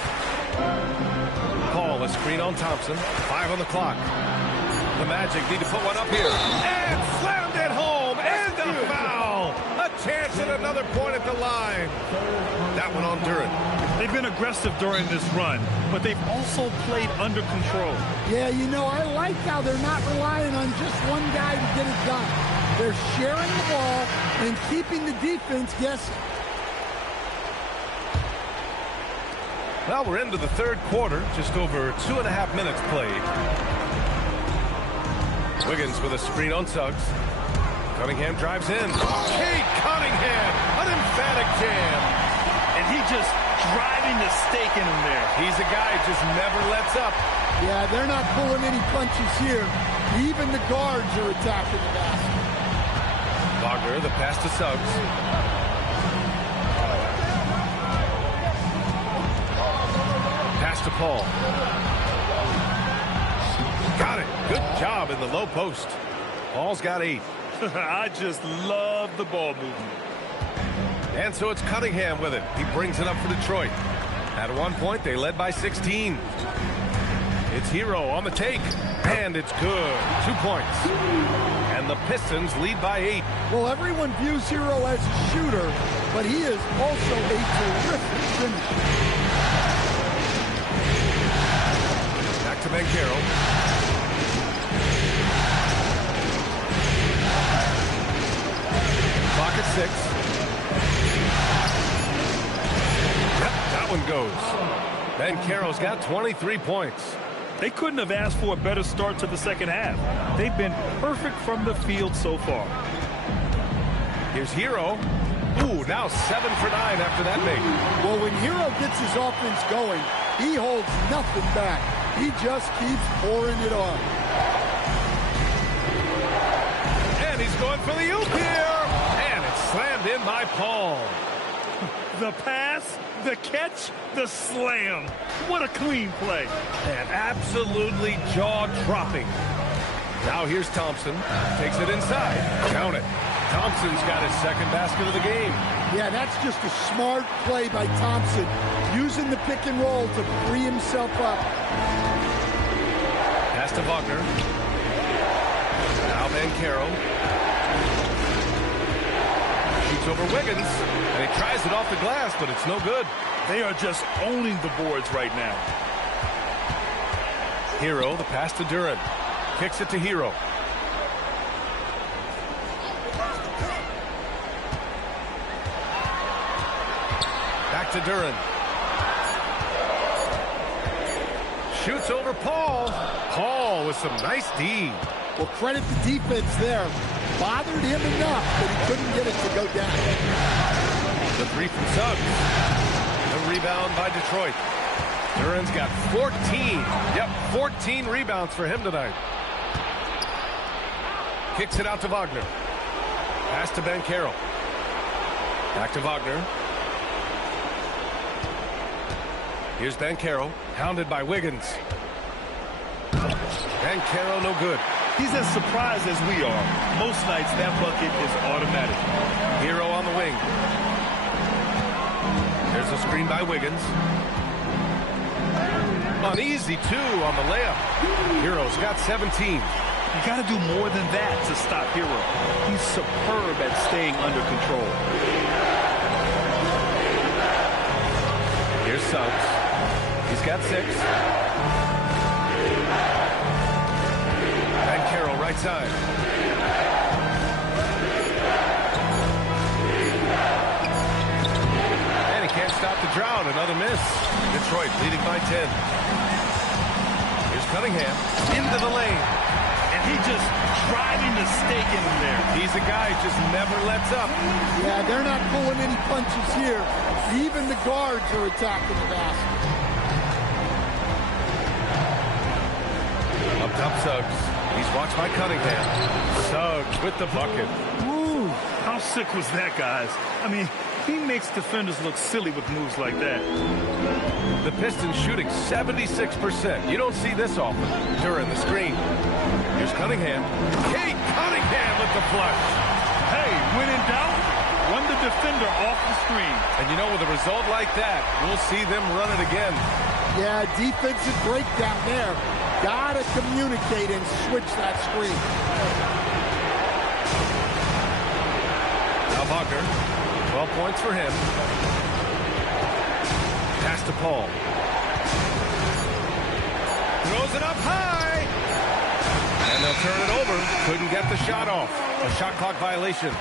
Paul, a screen on Thompson. 5 on the clock. The Magic need to put one up here. And slammed it home. And a foul. A chance at another point at the line. That one on Duren. They've been aggressive during this run, but they've also played under control. Yeah, you know, I like how they're not relying on just one guy to get it done. They're sharing the ball and keeping the defense guessing. Well, we're into the 3rd quarter. Just over 2.5 minutes played. Wiggins with a screen on Suggs. Cunningham drives in. Kate Cunningham, an emphatic jam. And he just driving the stake in him there. He's a guy who just never lets up. Yeah, they're not pulling any punches here. Even the guards are attacking the basket. Wagner, the pass to Suggs. Pass to Paul. Got it. Good job in the low post. Paul's got 8. I just love the ball movement. And so it's Cunningham with it. He brings it up for Detroit. At one point, they led by 16. It's Hero on the take. And it's good. 2 points. And the Pistons lead by 8. Well, everyone views Hero as a shooter, but he is also a terrific finisher. Back to Banchero. Clock at 6. Yep, that one goes. Banchero's got 23 points. They couldn't have asked for a better start to the second half. They've been perfect from the field so far. Here's Hero. Ooh, now 7 for 9 after that make. Well, when Hero gets his offense going, he holds nothing back. He just keeps pouring it on. And he's going for the oop here. And it's slammed in by Paul. The pass, the catch, the slam. What a clean play. And absolutely jaw-dropping. Now here's Thompson. Takes it inside. Count it. Thompson's got his second basket of the game. Yeah, that's just a smart play by Thompson, using the pick and roll to free himself up. Pass to Wagner. Now Banchero. Shoots over Wiggins, and he tries it off the glass, but it's no good. They are just owning the boards right now. Hero, the pass to Duran. Kicks it to Hero. Back to Duran. Shoots over Paul. Paul with some nice D. Well, credit the defense there. Bothered him enough, but he couldn't get it to go down. The three from Suggs. The rebound by Detroit. Duran's got 14. Yep, 14 rebounds for him tonight. Kicks it out to Wagner. Pass to Banchero. Back to Wagner. Here's Banchero, hounded by Wiggins. Banchero no good. He's as surprised as we are. Most nights that bucket is automatic. Hero on the wing. There's a screen by Wiggins. Uneasy two on the layup. Hero's got 17. You got to do more than that to stop Hero. He's superb at staying under control. Here's Suggs. He's got 6. Banchero right side. And he can't stop the drought. Another miss. Detroit leading by 10. Here's Cunningham into the lane. And he just driving the stake in him there. He's a guy who just never lets up. Yeah, they're not pulling any punches here. Even the guards are attacking the basket. Up top Suggs. He's watched by Cunningham. Suggs with the bucket. Ooh, how sick was that, guys? I mean, he makes defenders look silly with moves like that. The Pistons shooting 76%. You don't see this often. Duran the screen. Here's Cunningham. Kate Cunningham with the flush. Hey, when in doubt, run the defender off the screen. And you know, with a result like that, we'll see them run it again. Yeah, defensive breakdown there. Gotta communicate and switch that screen. Now Wagner. 12 points for him. Pass to Paul. Throws it up high. And they'll turn it over. Couldn't get the shot off. A shot clock violation.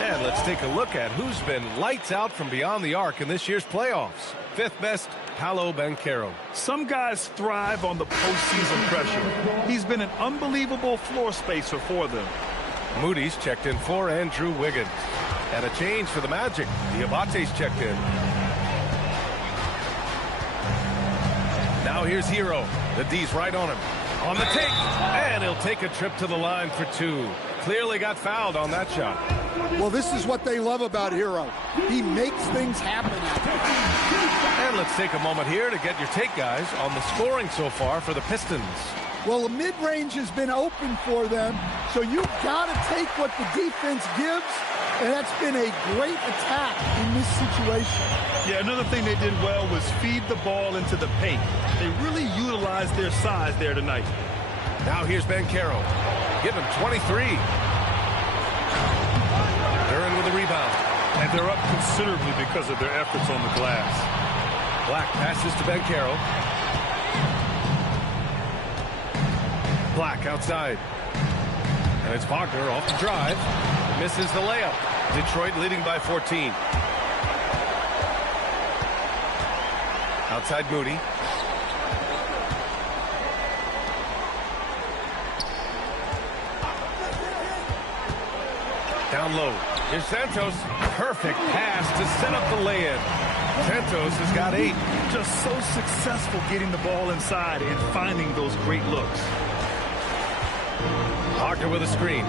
And let's take a look at who's been lights out from beyond the arc in this year's playoffs. 5th best, Paolo Banchero. Some guys thrive on the postseason pressure. He's been an unbelievable floor spacer for them. Moody's checked in for Andrew Wiggins. And a change for the Magic. Diabate's checked in. Now here's Hero. The D's right on him. On the take. And he'll take a trip to the line for 2. Clearly got fouled on that shot. Well, this is what they love about Hero. He makes things happen out there. And let's take a moment here to get your take, guys, on the scoring so far for the Pistons. Well, the mid-range has been open for them, so you've got to take what the defense gives, and that's been a great attack in this situation. Yeah, another thing they did well was feed the ball into the paint. They really utilized their size there tonight. Now here's Banchero. Give him 23. Duran with the rebound. And they're up considerably because of their efforts on the glass. Black passes to Banchero. Black outside. And it's Wagner off the drive. Misses the layup. Detroit leading by 14. Outside Moody. Down low. Here's Santos. Perfect pass to set up the lay-in. Santos has got 8. Just so successful getting the ball inside and finding those great looks. Wagner with a screen.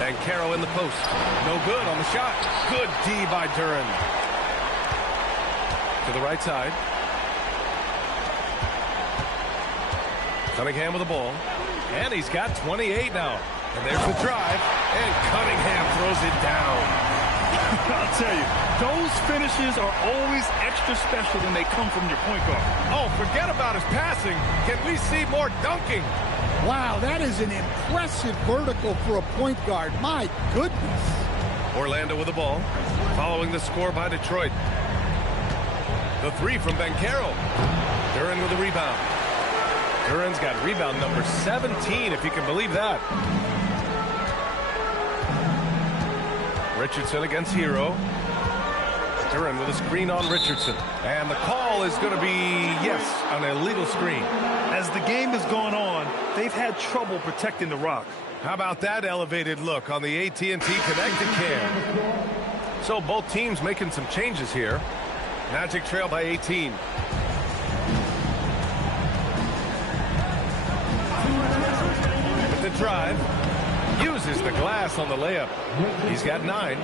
Banchero in the post. No good on the shot. Good D by Duran. To the right side. Cunningham with the ball. And he's got 28 now. And there's the drive. And Cunningham throws it down. I'll tell you, those finishes are always extra special when they come from your point guard. Oh, forget about his passing. Can we see more dunking? Wow, that is an impressive vertical for a point guard. My goodness. Orlando with the ball. Following the score by Detroit. The three from Banchero. Duren with the rebound. Duren's got rebound number 17, if you can believe that. Richardson against Hero. Duren with a screen on Richardson. And the call is going to be, yes, an illegal screen. As the game has gone on, they've had trouble protecting the rock. How about that elevated look on the AT&T connected cam? So both teams making some changes here. Magic trail by 18. With the drive. Uses the glass on the layup. He's got 9.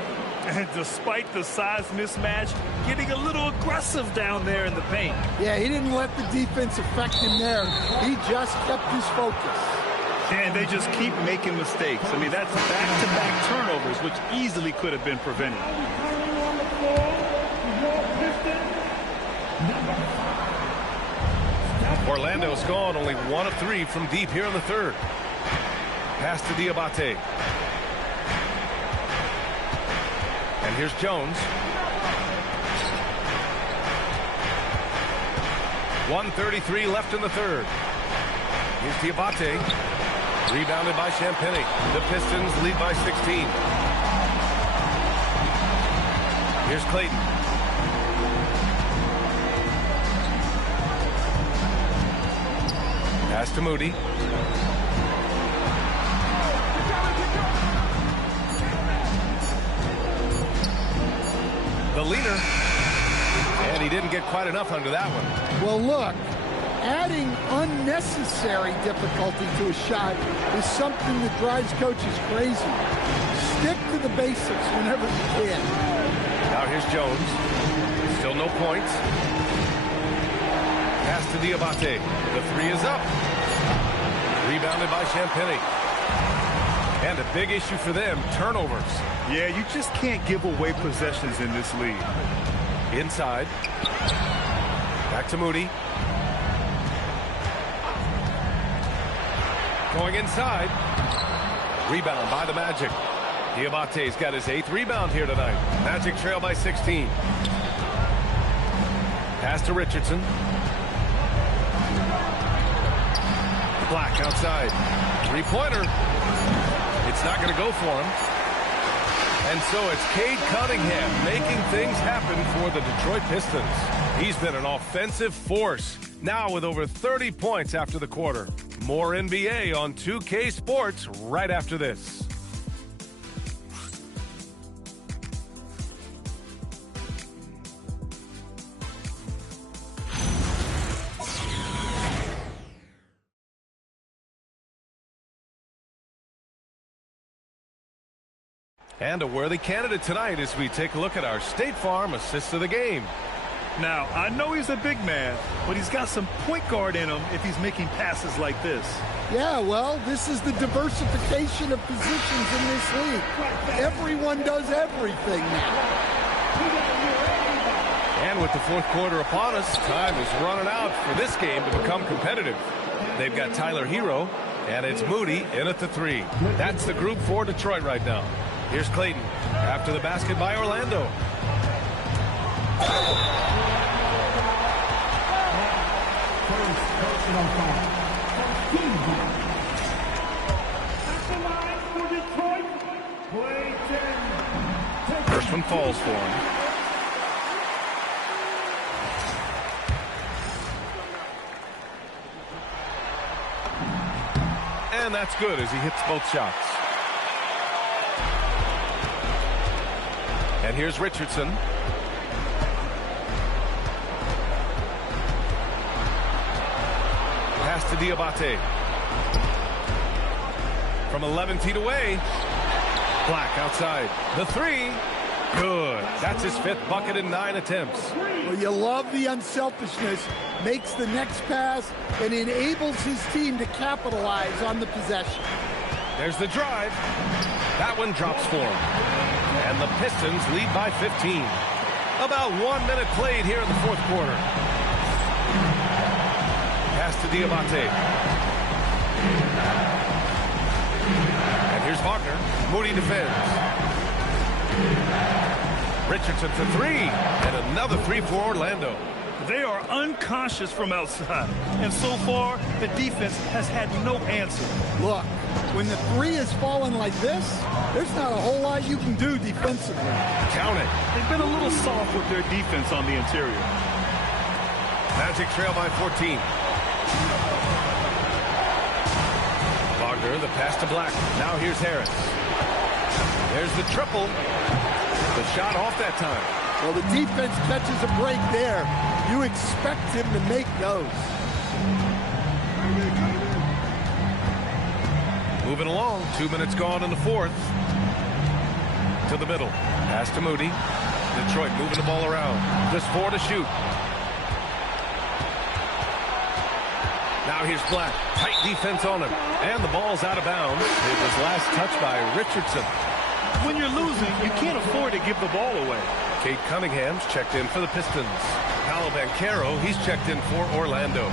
And despite the size mismatch, getting a little aggressive down there in the paint. Yeah, he didn't let the defense affect him there. He just kept his focus. And they just keep making mistakes. I mean, that's back-to-back turnovers, which easily could have been prevented. Orlando's gone only 1 of 3 from deep here in the third. Pass to Diabate. And here's Jones. 1:33 left in the third. Here's Diabate. Rebounded by Champagny. The Pistons lead by 16. Here's Clayton. Pass to Moody. The leader. And he didn't get quite enough under that one. Well, look, adding unnecessary difficulty to a shot is something that drives coaches crazy. Stick to the basics whenever you can. Now here's Jones. Still no points. Pass to Diabate. The three is up. Rebounded by Champagny. And a big issue for them, turnovers. Yeah, you just can't give away possessions in this league. Inside. Back to Moody. Going inside. Rebound by the Magic. Diabate's got his 8th rebound here tonight. Magic trail by 16. Pass to Richardson. Black outside. Three-pointer. It's not going to go for him. And so it's Cade Cunningham making things happen for the Detroit Pistons. He's been an offensive force. Now with over 30 points after the quarter. More NBA on 2K Sports right after this. And a worthy candidate tonight as we take a look at our State Farm assist of the game. Now, I know he's a big man, but he's got some point guard in him if he's making passes like this. Yeah, well, this is the diversification of positions in this league. Everyone does everything now. And with the fourth quarter upon us, time is running out for this game to become competitive. They've got Tyler Hero, and it's Moody in at the 3. That's the group for Detroit right now. Here's Clayton after the basket by Orlando. First one falls for him. And that's good as he hits both shots. And here's Richardson. Pass to Diabate. From 11 feet away. Black outside. The 3. Good. That's his 5th bucket in 9 attempts. Well, you love the unselfishness. Makes the next pass and enables his team to capitalize on the possession. There's the drive. That one drops for him. And the Pistons lead by 15. About 1 minute played here in the 4th quarter. Pass to Diabate. And here's Wagner. Moody defends. Richardson for 3. And another 3 for Orlando. They are unconscious from outside. And so far, the defense has had no answer. Look, when the 3 is falling like this, there's not a whole lot you can do defensively. Count it. They've been a little soft with their defense on the interior. Magic trail by 14. Wagner, the pass to Black. Now here's Harris. There's the triple. The shot off that time. Well, the defense catches a break there. You expect him to make those. Moving along. 2 minutes gone in the 4th. To the middle. Pass to Moody. Detroit moving the ball around. Just 4 to shoot. Now here's Black. Tight defense on him. And the ball's out of bounds. It was last touched by Richardson. When you're losing, you can't afford to give the ball away. Kate Cunningham's checked in for the Pistons. Paolo Banchero, he's checked in for Orlando.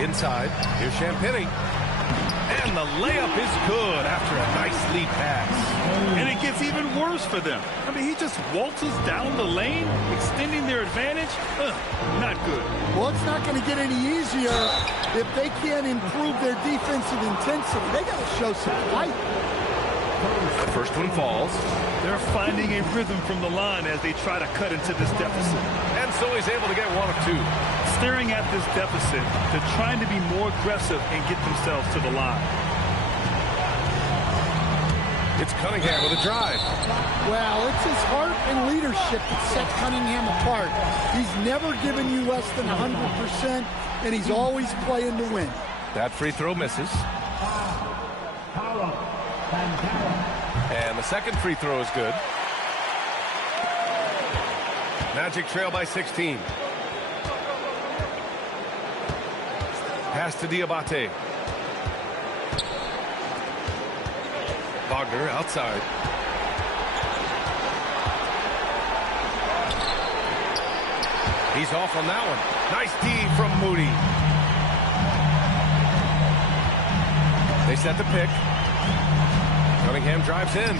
Inside, here's Champagny. And the layup is good after a nice lead pass. And it gets even worse for them. I mean, he just waltzes down the lane, extending their advantage. Not good. Well, it's not going to get any easier if they can't improve their defensive intensity. They got to show some fight. The first one falls. They're finding a rhythm from the line as they try to cut into this deficit. And so he's able to get 1 of 2. Staring at this deficit, they're trying to be more aggressive and get themselves to the line. It's Cunningham with a drive. Well, it's his heart and leadership that set Cunningham apart. He's never given you less than 100%, and he's always playing to win. That free throw misses. And the second free throw is good. Magic trail by 16. Pass to Diabate. Wagner outside. He's off on that one. Nice D from Moody. They set the pick. Cunningham drives in.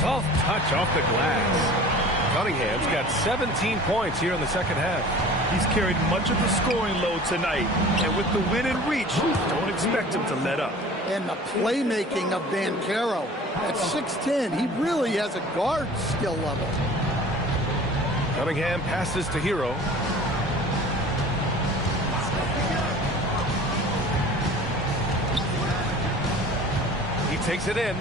Soft touch off the glass. Cunningham's got 17 points here in the second half. He's carried much of the scoring load tonight. And with the win and reach, don't expect him to let up. And the playmaking of Banchero. At 6'10", he really has a guard skill level. Cunningham passes to Hero. He takes it in.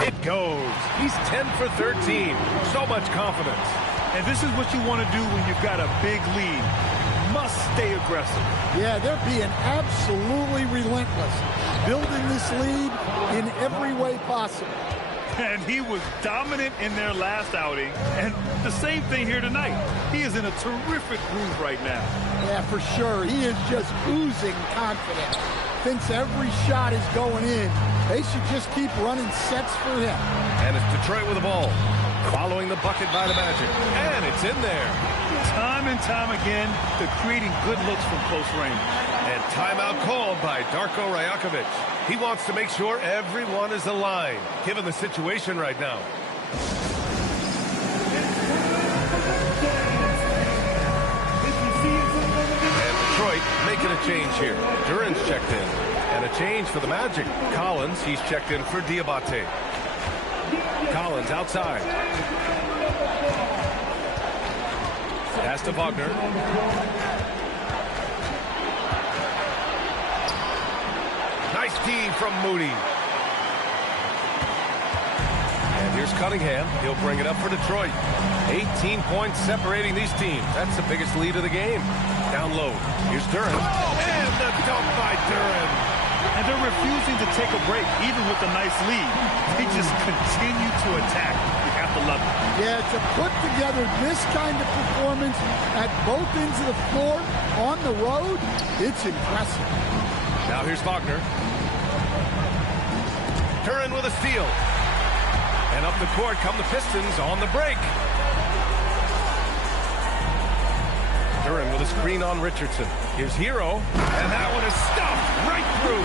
It goes. He's 10 for 13. So much confidence. And this is what you want to do when you've got a big lead. Must stay aggressive. Yeah, they're being absolutely relentless. Building this lead in every way possible. And he was dominant in their last outing. And the same thing here tonight. He is in a terrific groove right now. Yeah, for sure. He is just oozing confidence. Thinks every shot is going in. They should just keep running sets for him. And it's Detroit with the ball. Following the bucket by the Magic. And it's in there. Time and time again, they're creating good looks from close range. And timeout called by Darko Rajakovic. He wants to make sure everyone is aligned, given the situation right now. And Detroit making a change here. Duran's checked in. And a change for the Magic. Collins, he's checked in for Diabate. Collins outside. Pass to Wagner. Nice D from Moody. And here's Cunningham. He'll bring it up for Detroit. 18 points separating these teams. That's the biggest lead of the game. Down low. Here's Duran. And the dunk by Duran. And they're refusing to take a break, even with a nice lead. They just continue to attack. You have to love it. Yeah, to put together this kind of performance at both ends of the floor on the road, it's impressive. Now here's Wagner. Turin with a steal. And up the court come the Pistons on the break. Turin with a screen on Richardson. Here's Hero, and that one is stuffed right through.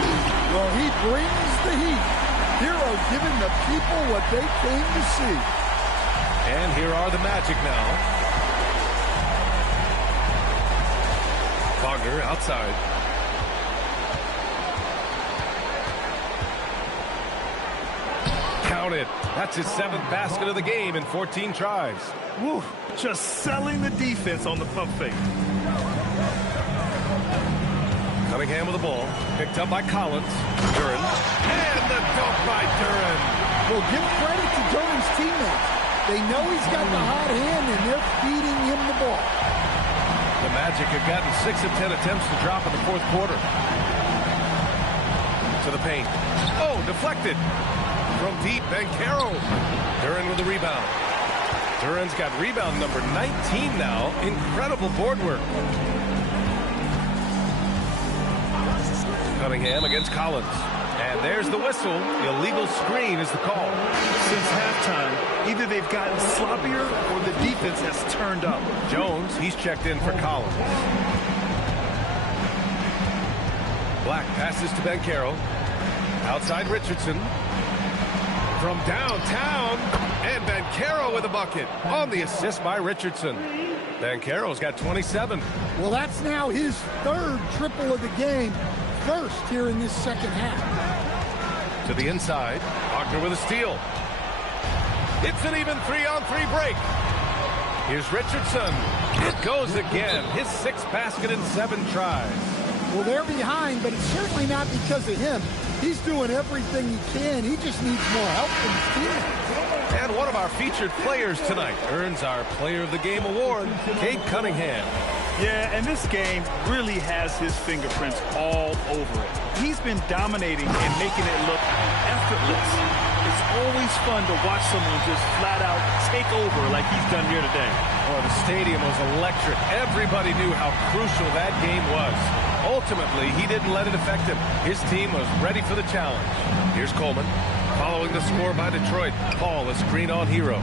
Well, he brings the heat. Hero giving the people what they came to see. And here are the Magic now. Wagner outside. Count it. That's his 7th basket of the game in 14 tries. Woo, just selling the defense on the pump fake. Cunningham with the ball. Picked up by Collins. Duren. And the dunk by Duren. Well, give credit to Duren's teammates. They know he's got the hot hand, and they're feeding him the ball. The Magic have gotten 6 of 10 attempts to drop in the 4th quarter. To the paint. Oh, deflected. From deep, Banchero. Duren with the rebound. Duren's got rebound number 19 now. Incredible board work. Cunningham against Collins. And there's the whistle. Illegal screen is the call. Since halftime, either they've gotten sloppier or the defense has turned up. Jones, he's checked in for Collins. Black passes to Banchero. Outside Richardson. From downtown, and Banchero with a bucket on the assist by Richardson. Banchero's got 27. Well, that's now his 3rd triple of the game, first here in this second half. To the inside, Wagner with a steal. It's an even 3-on-3 break. Here's Richardson. It goes again, his 6th basket in 7 tries. Well, they're behind, but it's certainly not because of him. He's doing everything he can. He just needs more help from his team. And one of our featured players tonight earns our Player of the Game award, Cade Cunningham. Yeah, and this game really has his fingerprints all over it. He's been dominating and making it look effortless. It's always fun to watch someone just flat out take over like he's done here today. Oh, the stadium was electric. Everybody knew how crucial that game was. Ultimately, he didn't let it affect him. His team was ready for the challenge. Here's Coleman. Following the score by Detroit. Paul, a screen on Hero.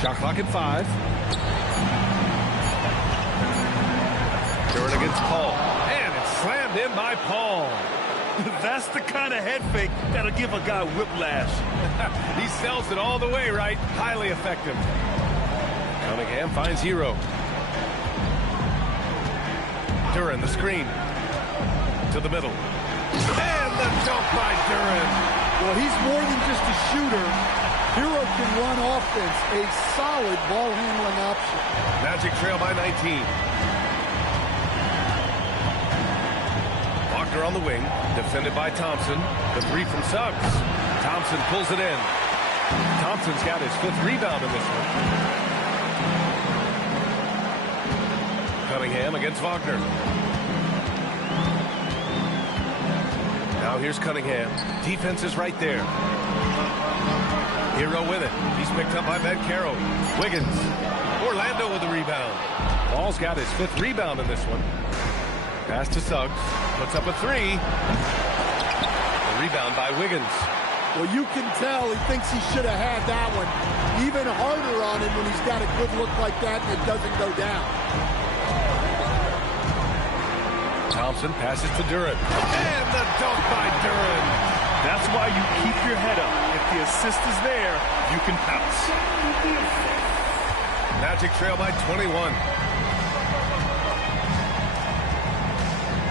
Shot clock at 5. Duren against Paul. And it's slammed in by Paul. That's the kind of head fake that'll give a guy whiplash. He sells it all the way, right? Highly effective. Cunningham finds Hero. Duren, the screen. To the middle. And the dunk by Duren. Well, he's more than just a shooter. Hero can run offense. A solid ball handling option. Magic trail by 19. Wagner on the wing. Defended by Thompson. The 3 from Suggs. Thompson pulls it in. Thompson's got his 5th rebound in this one. Cunningham against Wagner. Now here's Cunningham. Defense is right there. Hero with it. He's picked up by Banchero. Wiggins. Orlando with the rebound. Ball's got his 5th rebound in this one. Pass to Suggs. Puts up a 3. The rebound by Wiggins. Well, you can tell he thinks he should have had that one. Even harder on him when he's got a good look like that and it doesn't go down. Thompson passes to Duren. And the dunk by Duren. That's why you keep your head up. If the assist is there, you can pounce. Magic trail by 21.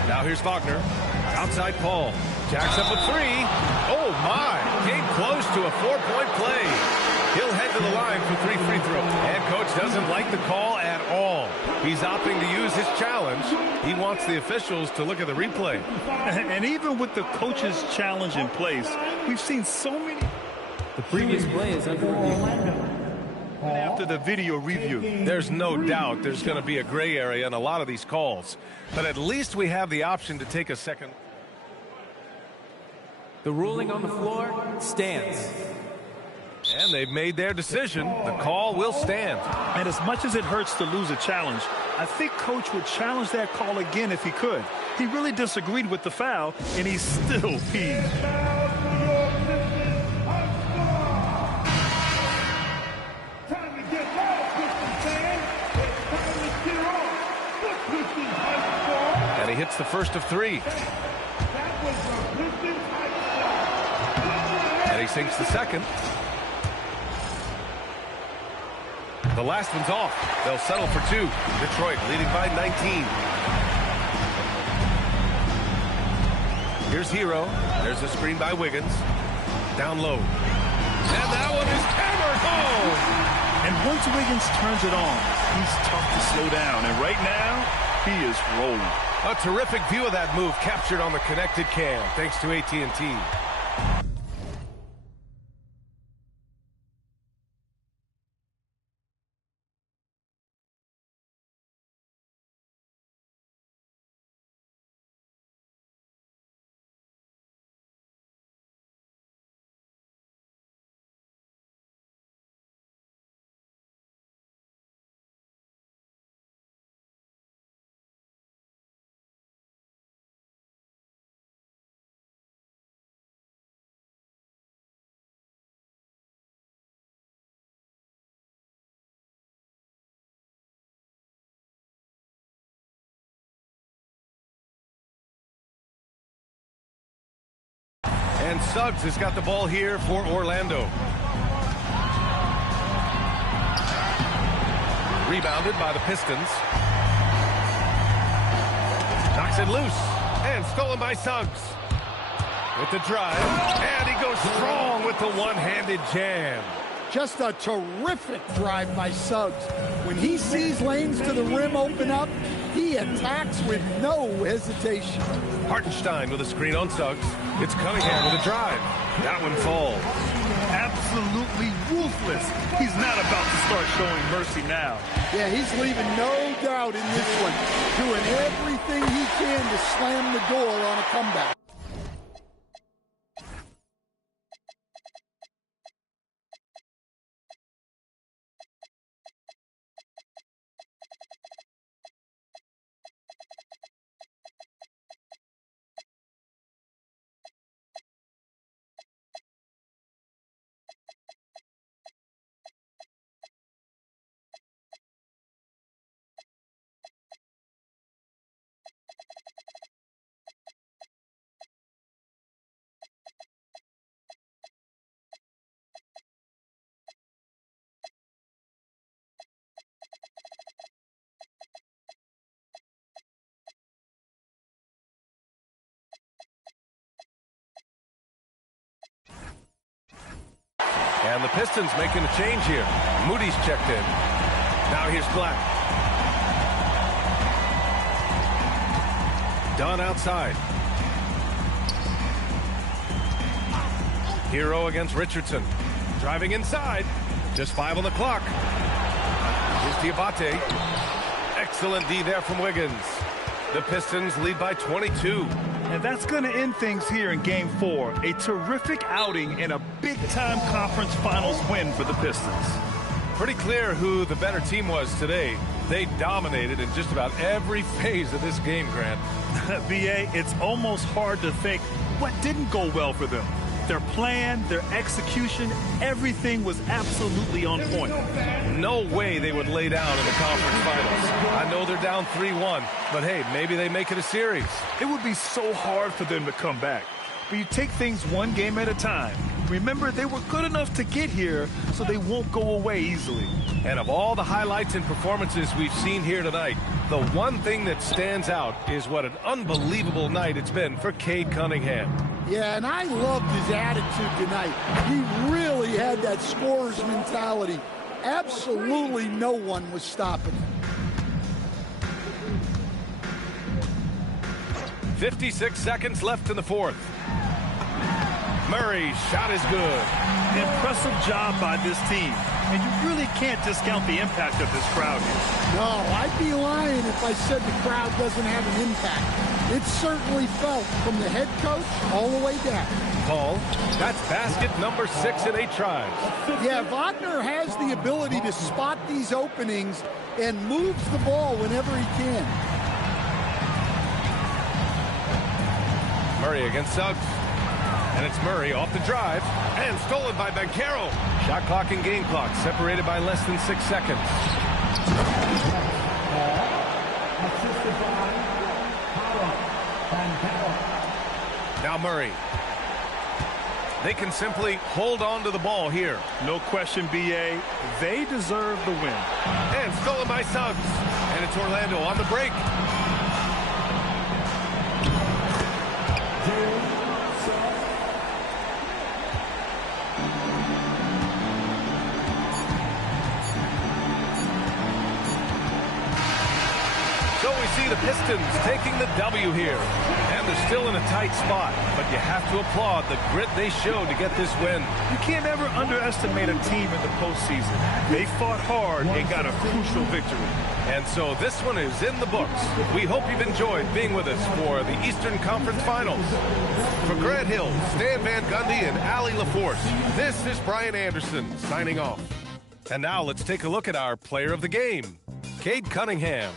Now here's Wagner. Outside Paul. Jacks up a 3. Oh, my. Came close to a 4-point play. He'll head to the line for 3 free throws. And coach doesn't like the call at all. He's opting to use his challenge. He wants the officials to look at the replay. And even with the coach's challenge in place, we've seen so many. The previous play is under review. After the video review. There's no doubt there's going to be a gray area in a lot of these calls. But at least we have the option to take a second. The ruling on the floor stands. And they've made their decision. The call will stand. And as much as it hurts to lose a challenge, I think Coach would challenge that call again if he could. He really disagreed with the foul, and he's still peeved. And he hits the first of three. And he sinks the second. The last one's off. They'll settle for two. Detroit leading by 19. Here's Hero. There's a screen by Wiggins. Down low. And that one is hammered home. And once Wiggins turns it on, he's tough to slow down. And right now, he is rolling. A terrific view of that move captured on the connected cam, thanks to AT&T. And Suggs has got the ball here for Orlando. Rebounded by the Pistons. Knocks it loose. And stolen by Suggs. With the drive. And he goes strong with the one-handed jam. Just a terrific drive by Suggs. When he sees lanes to the rim open up, he attacks with no hesitation. Hartenstein with a screen on Suggs. It's Cunningham with a drive. That one falls. Absolutely ruthless. He's not about to start showing mercy now. Yeah, he's leaving no doubt in this one. Doing everything he can to slam the door on a comeback. And the Pistons making a change here. Moody's checked in. Now here's Black. Dunn outside. Hero against Richardson. Driving inside. Just 5 on the clock. Here's Diabate. Excellent D there from Wiggins. The Pistons lead by 22. And that's going to end things here in Game 4. A terrific outing and a big-time conference finals win for the Pistons. Pretty clear who the better team was today. They dominated in just about every phase of this game, Grant. B.A., it's almost hard to think what didn't go well for them. Their plan, their execution, everything was absolutely on point. No way they would lay down in the conference finals. I know they're down 3-1, but hey, maybe they make it a series. It would be so hard for them to come back. But you take things one game at a time. Remember, they were good enough to get here, so they won't go away easily. And of all the highlights and performances we've seen here tonight, the one thing that stands out is what an unbelievable night it's been for Cade Cunningham. Yeah, and I loved his attitude tonight. He really had that scorer's mentality. Absolutely no one was stopping him. 56 seconds left in the fourth. Murray's shot is good. Impressive job by this team. And you really can't discount the impact of this crowd here. No, I'd be lying if I said the crowd doesn't have an impact. It's certainly felt from the head coach all the way down. Paul, that's basket number 6 in 8 tries. Yeah, Wagner has the ability to spot these openings and moves the ball whenever he can. Murray against Suggs. And it's Murray off the drive and stolen by Banchero. Shot clock and game clock separated by less than 6 seconds. Assisted by Banchero. Now Murray. They can simply hold on to the ball here. No question, B.A. They deserve the win. And stolen by Suggs. And it's Orlando on the break. So we see the Pistons taking the W here. And they're still in a tight spot, but you have to applaud the grit they showed to get this win. You can't ever underestimate a team in the postseason. They fought hard and got a crucial victory. And so this one is in the books. We hope you've enjoyed being with us for the Eastern Conference Finals. For Grant Hill, Stan Van Gundy, and Allie LaForce, this is Brian Anderson signing off. And now let's take a look at our player of the game, Cade Cunningham.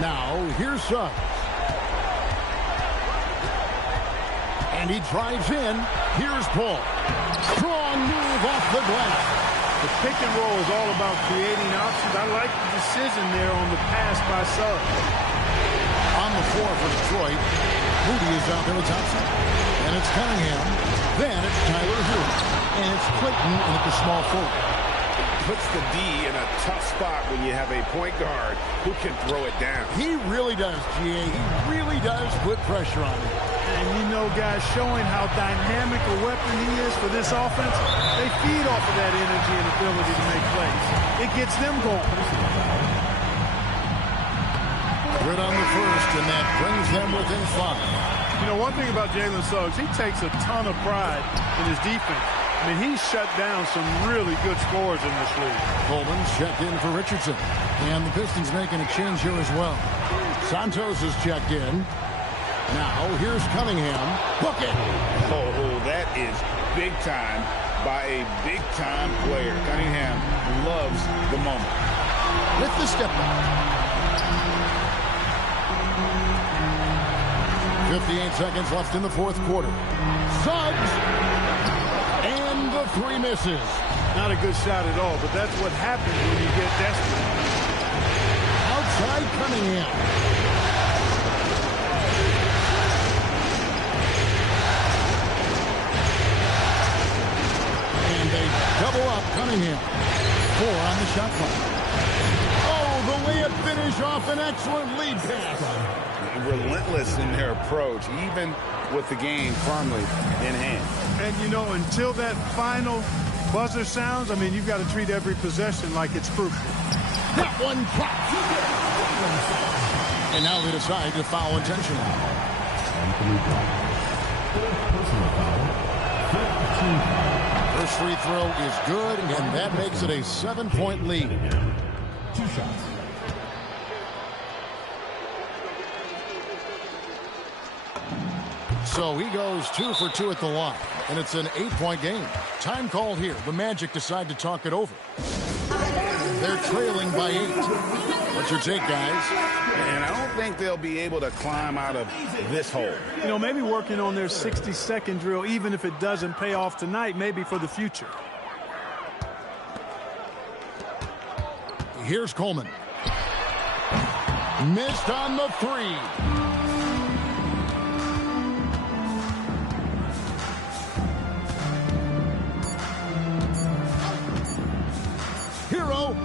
Now, here's Suggs. And he drives in. Here's Paul. Strong move off the glass. The pick and roll is all about creating options. I like the decision there on the pass by Suggs. On the floor for Detroit. Moody is out there with Thompson. And it's Cunningham. Then it's Tyler Hughes. And it's Clayton in at the small forward. Puts the D in a tough spot when you have a point guard who can throw it down. He really does, GA. He really does put pressure on him. And you know, guys, showing how dynamic a weapon he is for this offense, they feed off of that energy and ability to make plays. It gets them going. Good on the first, and that brings them within 5. You know, one thing about Jalen Suggs, he takes a ton of pride in his defense. I mean, he's shut down some really good scores in this league. Coleman's checked in for Richardson. And the Pistons making a change here as well. Santos is checked in. Now, here's Cunningham. Book it! Oh, that is big time by a big-time player. Cunningham loves the moment. with the step back. 58 seconds left in the fourth quarter. Suggs. And the three misses. Not a good shot at all, but that's what happens when you get desperate. Outside Cunningham. And they double up Cunningham. 4 on the shot clock. Oh, the layup finish off an excellent lead pass. Relentless in their approach, even with the game firmly in hand. And, you know, until that final buzzer sounds, I mean, you've got to treat every possession like it's crucial. That one dropped. And now they decide to foul intentionally. First free throw is good, and that makes it a 7-point lead. 2 shots. So he goes 2 for 2 at the line, and it's an 8-point game. Time call here. The Magic decide to talk it over. They're trailing by 8. What's your take, guys? And I don't think they'll be able to climb out of this hole. You know, maybe working on their 60-second drill, even if it doesn't pay off tonight, maybe for the future. Here's Coleman. Missed on the 3. Hero.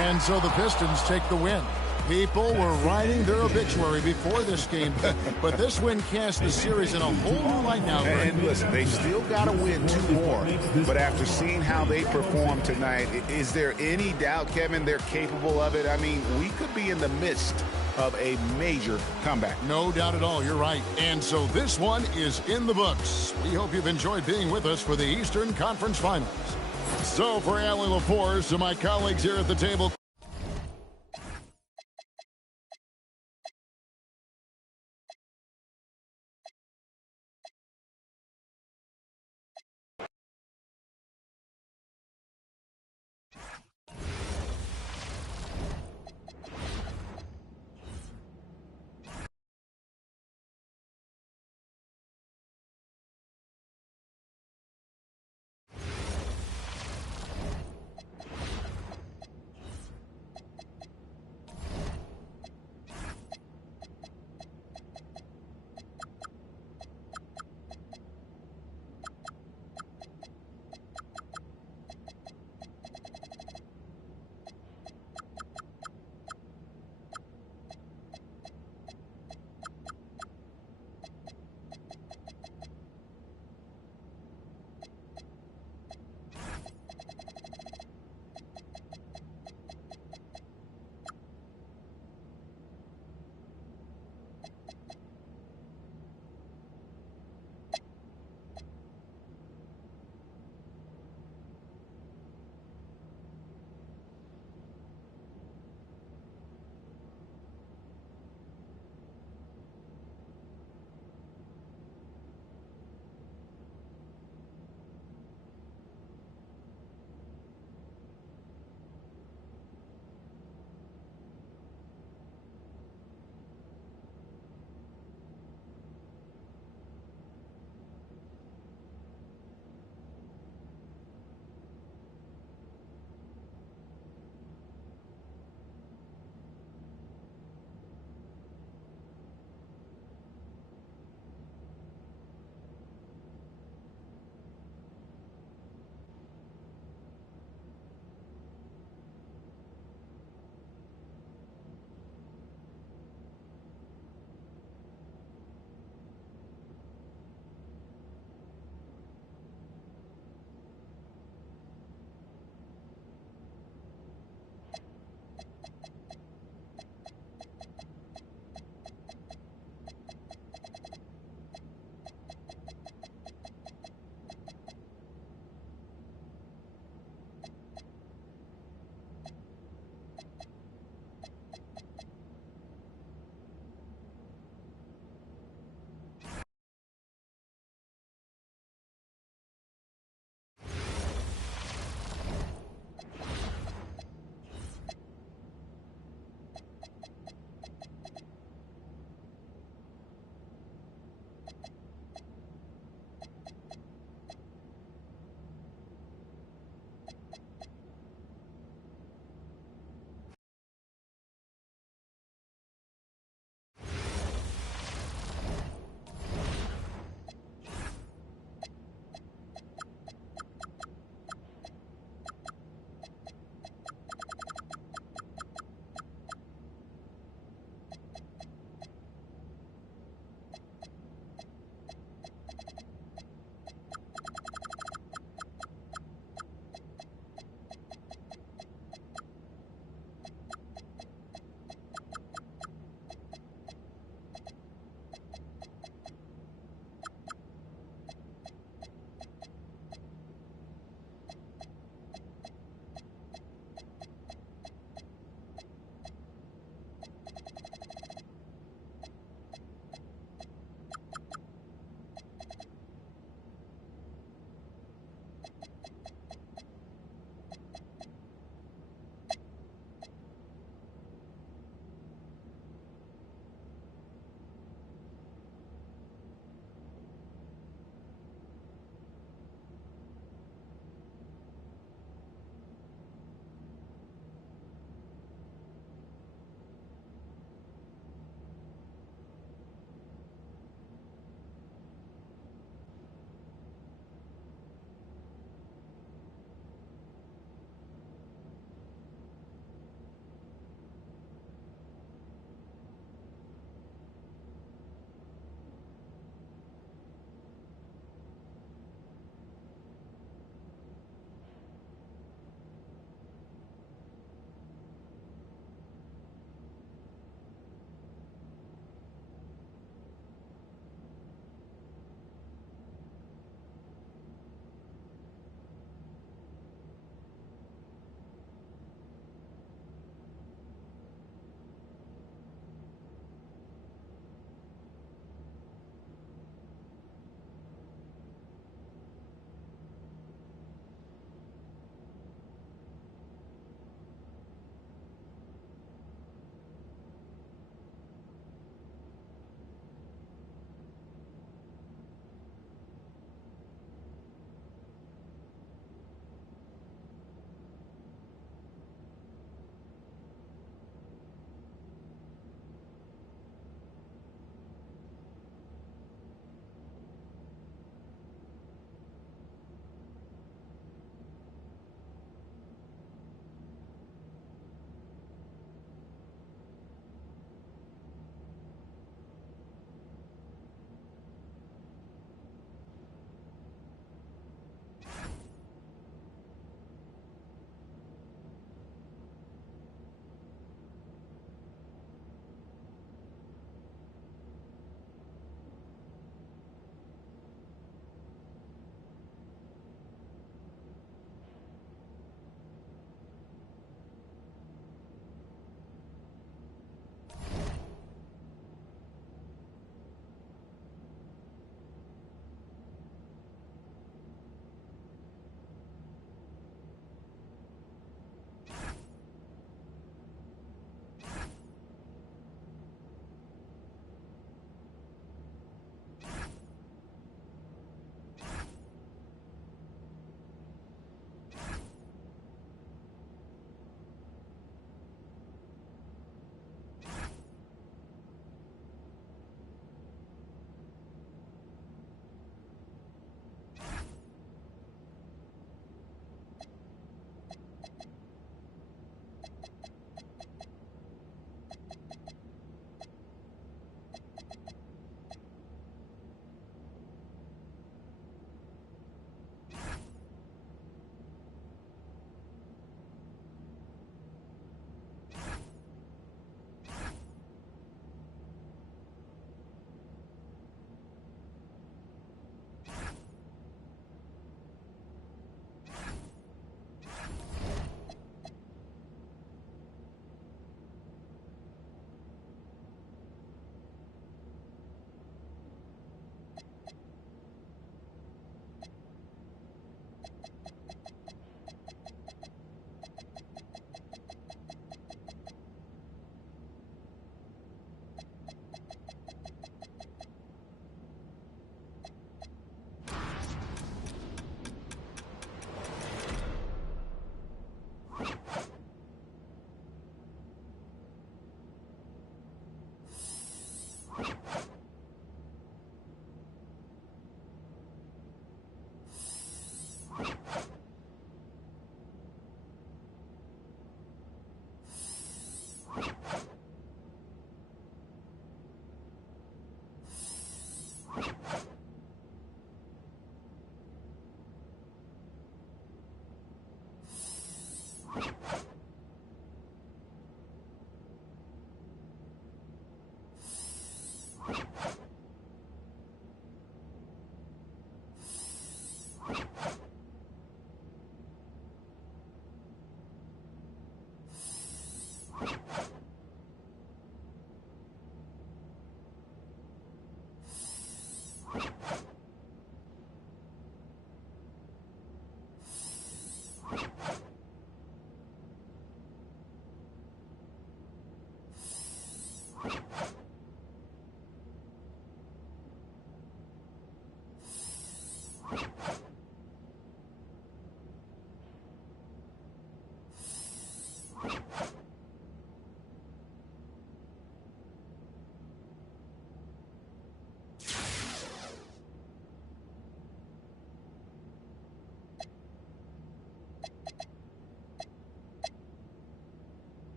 And so the Pistons take the win. People were writing their obituary before this game, but this win cast the series in a whole new light now. And listen, they've still got to win 2 more, but after seeing how they performed tonight, is there any doubt, Kevin, they're capable of it? I mean, we could be in the midst of a major comeback. No doubt at all, you're right. And so this one is in the books. We hope you've enjoyed being with us for the Eastern Conference Finals. So for Allie LaForce and my colleagues here at the table,